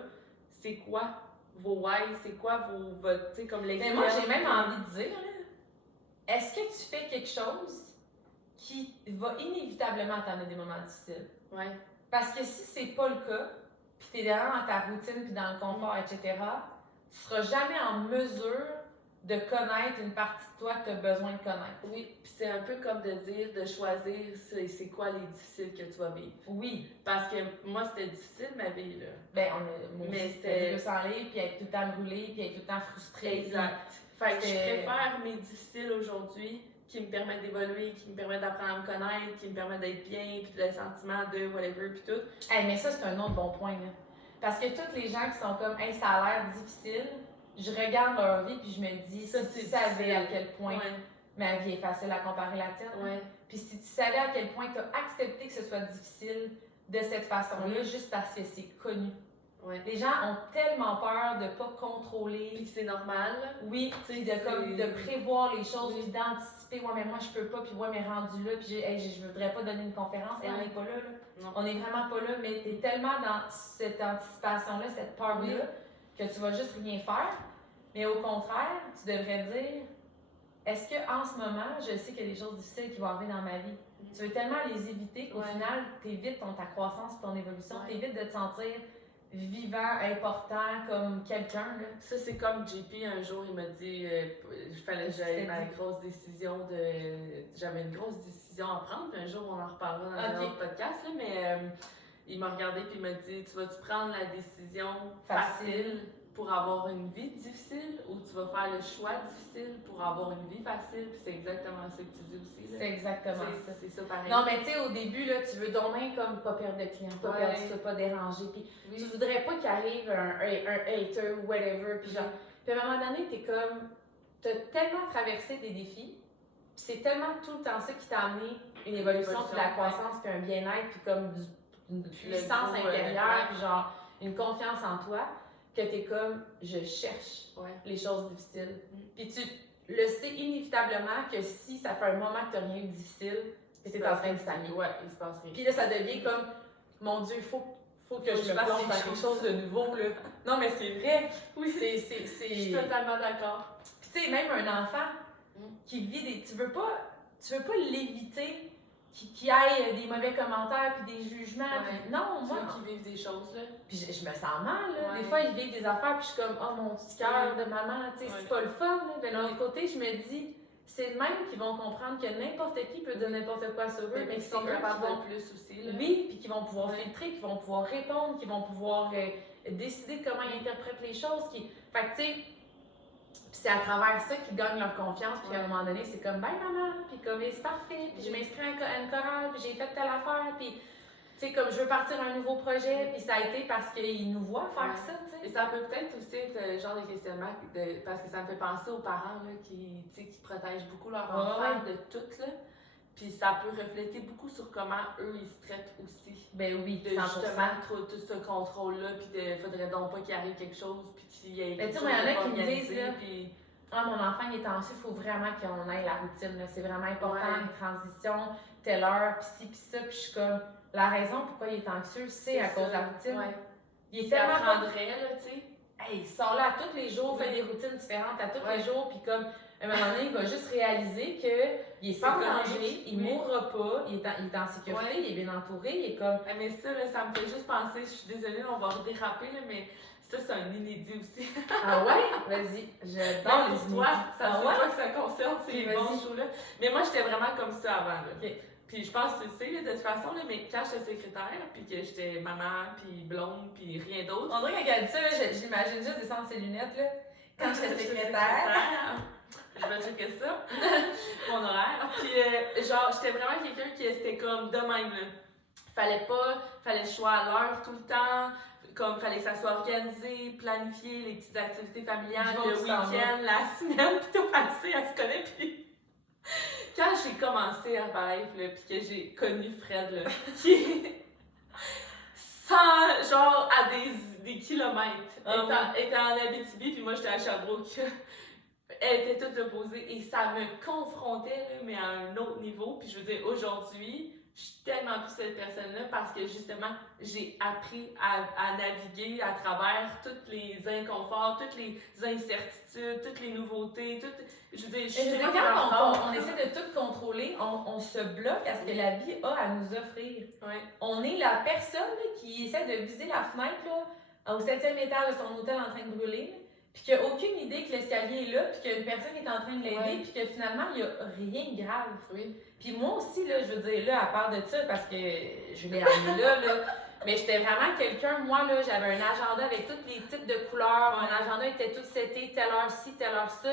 c'est quoi vos why, c'est quoi votre, tu sais, comme l'expérience. Mais moi, j'ai même envie de dire, là, est-ce que tu fais quelque chose qui va inévitablement t'amener des moments difficiles? Parce que si c'est pas le cas, puis t'es derrière dans ta routine, puis dans le confort, etc., tu seras jamais en mesure de connaître une partie de toi que tu as besoin de connaître. Oui, puis c'est un peu comme de dire, de choisir c'est quoi les difficiles que tu vas vivre. Oui. Parce que moi, c'était difficile ma vie, là. Ben, mais c'était s'en aller, puis être tout le temps brûlé, puis être tout le temps frustré. Exact. Fait que je préfère mes difficiles aujourd'hui qui me permettent d'évoluer, qui me permettent d'apprendre à me connaître, qui me permettent d'être bien, puis le sentiment de whatever, puis tout. Mais ça, c'est un autre bon point, là. Parce que tous les gens qui sont comme, hey, ça a l'air difficile, je regarde leur vie puis je me dis, si tu savais à quel point ma vie est facile à comparer la tienne. Puis si tu savais à quel point tu as accepté que ce soit difficile de cette façon-là, juste parce que c'est connu. Ouais. Les gens ont tellement peur de pas contrôler. Puis que c'est normal. Oui, tu sais, de prévoir les choses, puis d'anticiper. Ouais, mais moi, je peux pas, puis ouais, mais rendu là, puis je voudrais pas donner une conférence. On n'est pas là, là. Non. On est vraiment pas là, mais t'es tellement dans cette anticipation-là, cette peur-là, que tu vas juste rien faire. Mais au contraire, tu devrais dire, est-ce qu'en ce moment, je sais qu'il y a des choses difficiles qui vont arriver dans ma vie? Tu veux tellement les éviter qu'au final, t'évites ta croissance et ton évolution, t'évites de te sentir vivant, important, comme quelqu'un. Là. Ça, c'est comme JP, un jour, il m'a dit j'avais ma grosse décision j'avais une grosse décision à prendre, puis un jour, on en reparlera dans un autre podcast, là, mais il m'a regardé puis il m'a dit tu vas-tu prendre la décision facile pour avoir une vie difficile ou tu vas faire le choix difficile pour avoir une vie facile? Puis c'est exactement ça que tu dis aussi. Là. C'est exactement ça. C'est ça pareil. Non, mais tu sais, au début, là, tu veux donc même comme pas perdre de clients, pas perdre ça, pas déranger. Puis tu voudrais pas qu'il arrive un hater ou whatever. Puis genre, puis à un moment donné, t'es comme, t'as tellement traversé des défis, puis c'est tellement tout le temps ça qui t'a amené une évolution, puis la croissance, puis un bien-être, puis comme une puissance intérieure, puis genre une confiance en toi, que t'es comme, je cherche les choses difficiles. Puis tu le sais inévitablement que si ça fait un moment que t'as rien de difficile, t'es en train de stagner. Ouais, il se passe rien. Puis là, ça devient comme, mon Dieu, faut que je me plonge dans quelque chose de nouveau, là. Non, mais c'est vrai. Oui, c'est... Je suis totalement d'accord. Puis tu sais, même un enfant qui vit des... Tu veux pas l'éviter, qui aille des mauvais commentaires puis des jugements. Puis non, moi... Ceux qui vivent des choses, là. Puis je me sens mal, là. Des fois, ils vivent des affaires puis je suis comme, oh mon petit cœur de maman, tu sais, c'est pas le fun, là. Mais d'un autre côté, je me dis, c'est le même qui vont comprendre que n'importe qui peut dire n'importe quoi sur eux, mais qui sont capables de plus aussi, là. Oui, puis qui vont pouvoir filtrer, qui vont pouvoir répondre, qui vont pouvoir décider de comment ils interprètent les choses. Fait que, tu sais, c'est à travers ça qu'ils gagnent leur confiance, puis à un moment donné, c'est comme, ben maman, puis comme, c'est parfait, puis je m'inscris à une chorale, puis j'ai fait telle affaire, puis, tu sais, comme je veux partir un nouveau projet, puis ça a été parce qu'ils nous voient faire ça, tu sais. Et ça peut peut-être aussi être le genre de questionnement, parce que ça me fait penser aux parents là, qui protègent beaucoup leur enfant de tout, là. Puis ça peut refléter beaucoup sur comment eux ils se traitent aussi. Ben oui, de justement tout ce contrôle-là, puis faudrait donc pas qu'il arrive quelque chose, puis qu'il y ait quelque chose. Mais tu sais, il y en a qui me disent, là, puis... Ah, mon enfant il est anxieux, il faut vraiment qu'on aille la routine, là. C'est vraiment important, une transition, telle heure, puis ci, puis ça, puis je suis comme, la raison pourquoi il est anxieux, c'est à cause de la routine. Il est tellement apprendrait, là, tu sais. Hey, il sort là à tous les jours, fait des routines différentes à tous les jours, puis comme, à un moment donné, il va juste réaliser qu'il est pas en danger, il mourra pas, il est en sécurité, il est bien entouré, il est comme... Mais ça, là, ça me fait juste penser, je suis désolée, on va redéraper, là, mais ça, c'est un inédit aussi. Ah ouais? Vas-y, j'adore les inédits. Toi, ça c'est toi que ça concerne, ces bons shows-là. Mais moi, j'étais vraiment comme ça avant, là. Okay. Puis je pense que tu sais, de toute façon, là, mais quand j'étais secrétaire, puis que j'étais maman, puis blonde, puis rien d'autre. On dirait qu'elle dit ça, là, j'imagine juste descendre ses lunettes, là. Quand j'étais secrétaire. Je vais checker ça, mon horaire. Puis genre, j'étais vraiment quelqu'un qui était comme de même, là. Fallait le choix à l'heure tout le temps. Comme fallait que ça soit organisé, planifié, les petites activités familiales, le week-end, la semaine, puis tout passé, elle se connaît, puis... Quand j'ai commencé à Herbalife, puis que j'ai connu Fred, là, qui genre à des kilomètres, était en Abitibi, puis moi j'étais à Sherbrooke, elle était toute opposée, et ça me confrontait, là, mais à un autre niveau, puis je veux dire, aujourd'hui, je suis tellement plus cette personne-là parce que justement, j'ai appris à naviguer à travers tous les inconforts, toutes les incertitudes, toutes les nouveautés, je veux dire, quand on essaie de tout contrôler, on se bloque à ce que la vie a à nous offrir. On est la personne qui essaie de viser la fenêtre là, au 7e étage de son hôtel en train de brûler, puis qui n'a aucune idée que l'escalier est là, puis qu'il y a une personne qui est en train de l'aider, puis que finalement, il n'y a rien de grave. Puis moi aussi, là, je veux dire, là, à part de ça, parce que je l'ai amené là, mais j'étais vraiment quelqu'un, moi, là, j'avais un agenda avec tous les types de couleurs, mon agenda était tout seté, telle heure ci, telle heure ça,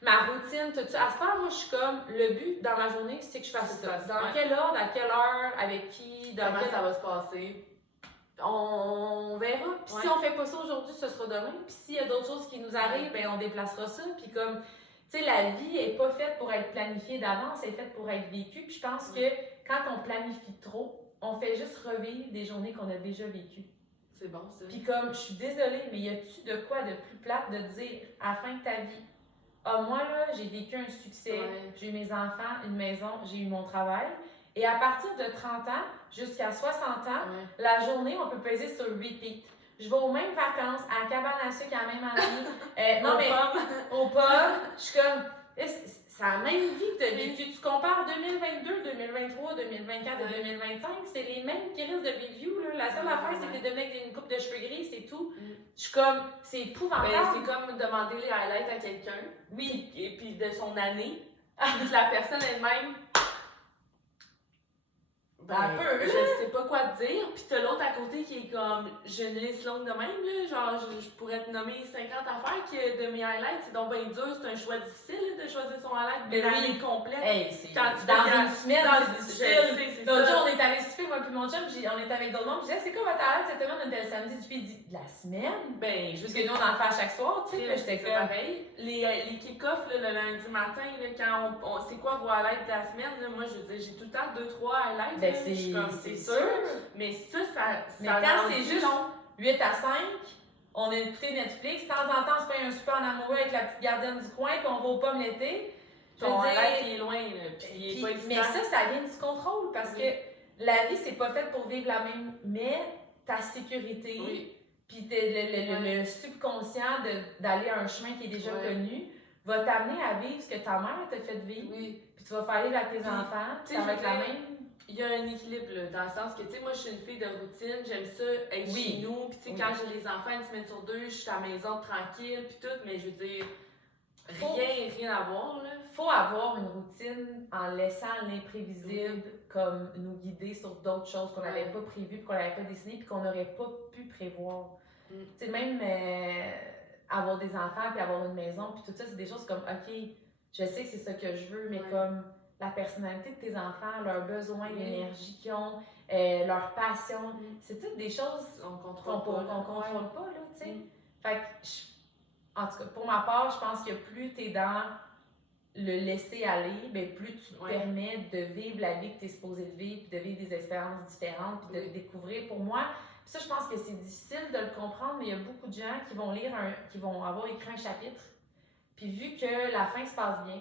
ma routine, tout ça. À ce moment, moi, je suis comme, le but dans ma journée, c'est que je fasse ça. Dans quel ordre, à quelle heure, avec qui, comment ça va se passer? On verra. Puis si on fait pas ça aujourd'hui, ce sera demain. Puis s'il y a d'autres choses qui nous arrivent, ben on déplacera ça. Puis comme, tu sais, la vie est pas faite pour être planifiée d'avance, elle est faite pour être vécue. Puis je pense que quand on planifie trop, on fait juste revivre des journées qu'on a déjà vécues. C'est bon, ça. Puis comme, je suis désolée, mais y a-tu de quoi de plus plate de dire à la fin de ta vie, ah, moi là, j'ai vécu un succès, j'ai eu mes enfants, une maison, j'ai eu mon travail. Et à partir de 30 ans jusqu'à 60 ans, la journée, on peut peser sur repeat. Je vais aux mêmes vacances, à la cabane à sucre à la même année. Non, mais au pub, je suis comme, c'est la même vie que tu as vécu. Tu compares 2022, 2023, 2024 et 2025, c'est les mêmes qui risquent de review. Là. La seule affaire, c'est que tu es donné avec une coupe de cheveux gris, c'est tout. Je suis comme, c'est épouvantable. Ben, c'est comme demander les highlights à quelqu'un. Oui. Et puis de son année. Puis la personne elle-même. Ben, je sais pas quoi te dire, puis t'as l'autre à côté qui est comme, j'ai une liste longue de même, là, genre je pourrais te nommer 50 affaires de mes highlights, c'est donc bien dur, c'est un choix difficile là, de choisir son highlight de l'année complète. Hey, c'est quand tu dans une semaine, c'est difficile. L'autre jour, on est allé souper, moi puis mon chum, on était avec d'autres monde, je disais, c'est quoi votre highlight cette semaine? On était le samedi, puis il dit, la semaine? Ben, juste que nous, on en fait à chaque soir, tu sais, j'étais comme... pareil. Les kick-offs, le lundi matin, là, quand c'est quoi vos highlights de la semaine, là, moi, je veux dire, j'ai tout le temps 2-3 highlights. Ben, c'est sûr. Mais ça mais quand c'est juste 8 à 5, on a écouté Netflix, de temps en temps, on se fait un super en amoureux avec la petite gardienne du coin, puis on va aux pommes l'été. Ton highlight il est loin, là, puis il est pas évident. Mais ça vient du contrôle, parce que la vie, c'est pas fait pour vivre la même, mais ta sécurité, puis le subconscient d'aller à un chemin qui est déjà connu, va t'amener à vivre ce que ta mère t'a fait vivre. Puis tu vas faire vivre à tes enfants, puis ça va être la même. Il y a un équilibre, là, dans le sens que, tu sais, moi, je suis une fille de routine, j'aime ça être chez nous, puis tu sais, quand j'ai les enfants une semaine sur deux, je suis à la maison tranquille, puis tout, mais je veux dire, rien à voir, là. Faut avoir une routine en laissant l'imprévisible comme nous guider sur d'autres choses qu'on n'avait pas prévues, puis qu'on n'avait pas dessinées, puis qu'on n'aurait pas pu prévoir. Tu sais, même avoir des enfants, puis avoir une maison, puis tout ça, c'est des choses comme, OK, je sais que c'est ça que je veux, mais comme la personnalité de tes enfants, leurs besoins, l'énergie qu'ils ont, leur passion, c'est toutes des choses qu'on contrôle pas, là, tu sais. Fait que, en tout cas, pour ma part, je pense que plus t'es dans le laisser aller, ben plus tu te permets de vivre la vie que tu es supposé de vivre, puis de vivre des expériences différentes, puis de découvrir. Pour moi, ça, je pense que c'est difficile de le comprendre, mais il y a beaucoup de gens qui vont qui vont avoir écrit un chapitre, puis vu que la fin se passe bien,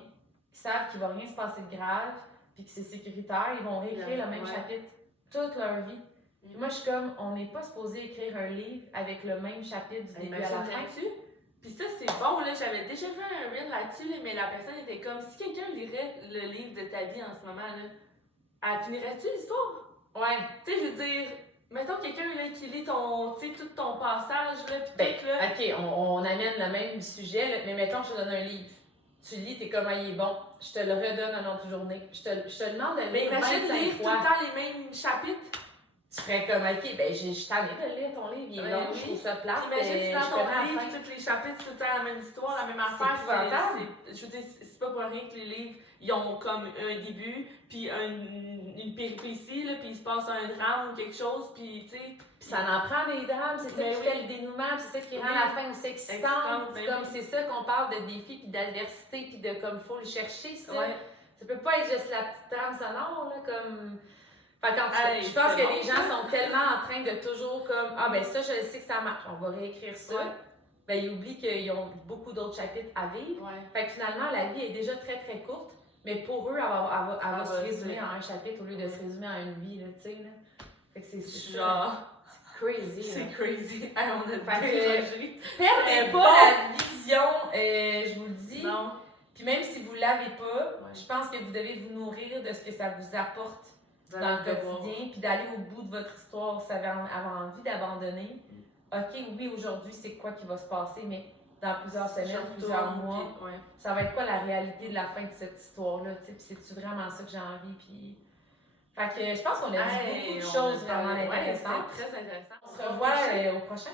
ils savent qu'il va rien se passer de grave, puis que c'est sécuritaire, ils vont réécrire le même chapitre toute leur vie. Puis moi, je suis comme, on n'est pas supposé écrire un livre avec le même chapitre du début à la fin. Puis ça, c'est bon, là, j'avais déjà vu un reel là-dessus, là, mais la personne était comme, si quelqu'un lirait le livre de ta vie en ce moment, là, elle finirait-tu l'histoire? Ouais. Tu sais, je veux dire, mettons quelqu'un là, qui lit ton, tu sais, tout ton passage, là, pis tout, là. OK, on amène le même sujet, là, mais mettons que je te donne un livre. Tu le lis, t'es comme, il est bon, je te le redonne une autre journée. Je te demande de le lire 25 lire fois. Tout le temps les mêmes chapitres. Tu ferais comme, OK, ben je suis tannée de lire ton livre, il est long, je trouve ça plate. Imagine si dans ton livre, tous les chapitres, c'est tout le temps la même histoire, la même affaire. Je veux dire, c'est pas pour rien que les livres, ils ont comme un début, puis une péripétie, là, puis il se passe un drame ou quelque chose, puis tu sais. Puis ça en prend des drames, c'est ça qui fait le dénouement, c'est ça qui rend la fin aussi excitante. Comme c'est ça qu'on parle de défis, puis d'adversité, puis de comme faut le chercher, ça. Ça peut pas être juste la petite trame sonore, là, comme. Fait je pense que les gens sont tellement en train de toujours comme, ah ben ça, je sais que ça marche, on va réécrire ça. Ben ils oublient qu'ils ont beaucoup d'autres chapitres à vivre. Fait que finalement, la vie est déjà très très courte, mais pour eux, elle va se résumer en un chapitre au lieu de se résumer en une vie, là, tu sais, là. Fait que c'est genre... crazy. C'est crazy. On a perdez pas la vision, je vous le dis. Non. Puis même si vous l'avez pas, je pense que vous devez vous nourrir de ce que ça vous apporte dans le quotidien, puis d'aller au bout de votre histoire. Si vous avez envie d'abandonner, OK, oui, aujourd'hui, c'est quoi qui va se passer, mais dans plusieurs semaines, plusieurs mois, ça va être quoi la réalité de la fin de cette histoire-là, tu sais, puis c'est-tu vraiment ça que j'ai envie, puis... Fait que je pense qu'on a dit beaucoup de choses vraiment intéressantes. C'était très intéressant. On se revoit au prochain.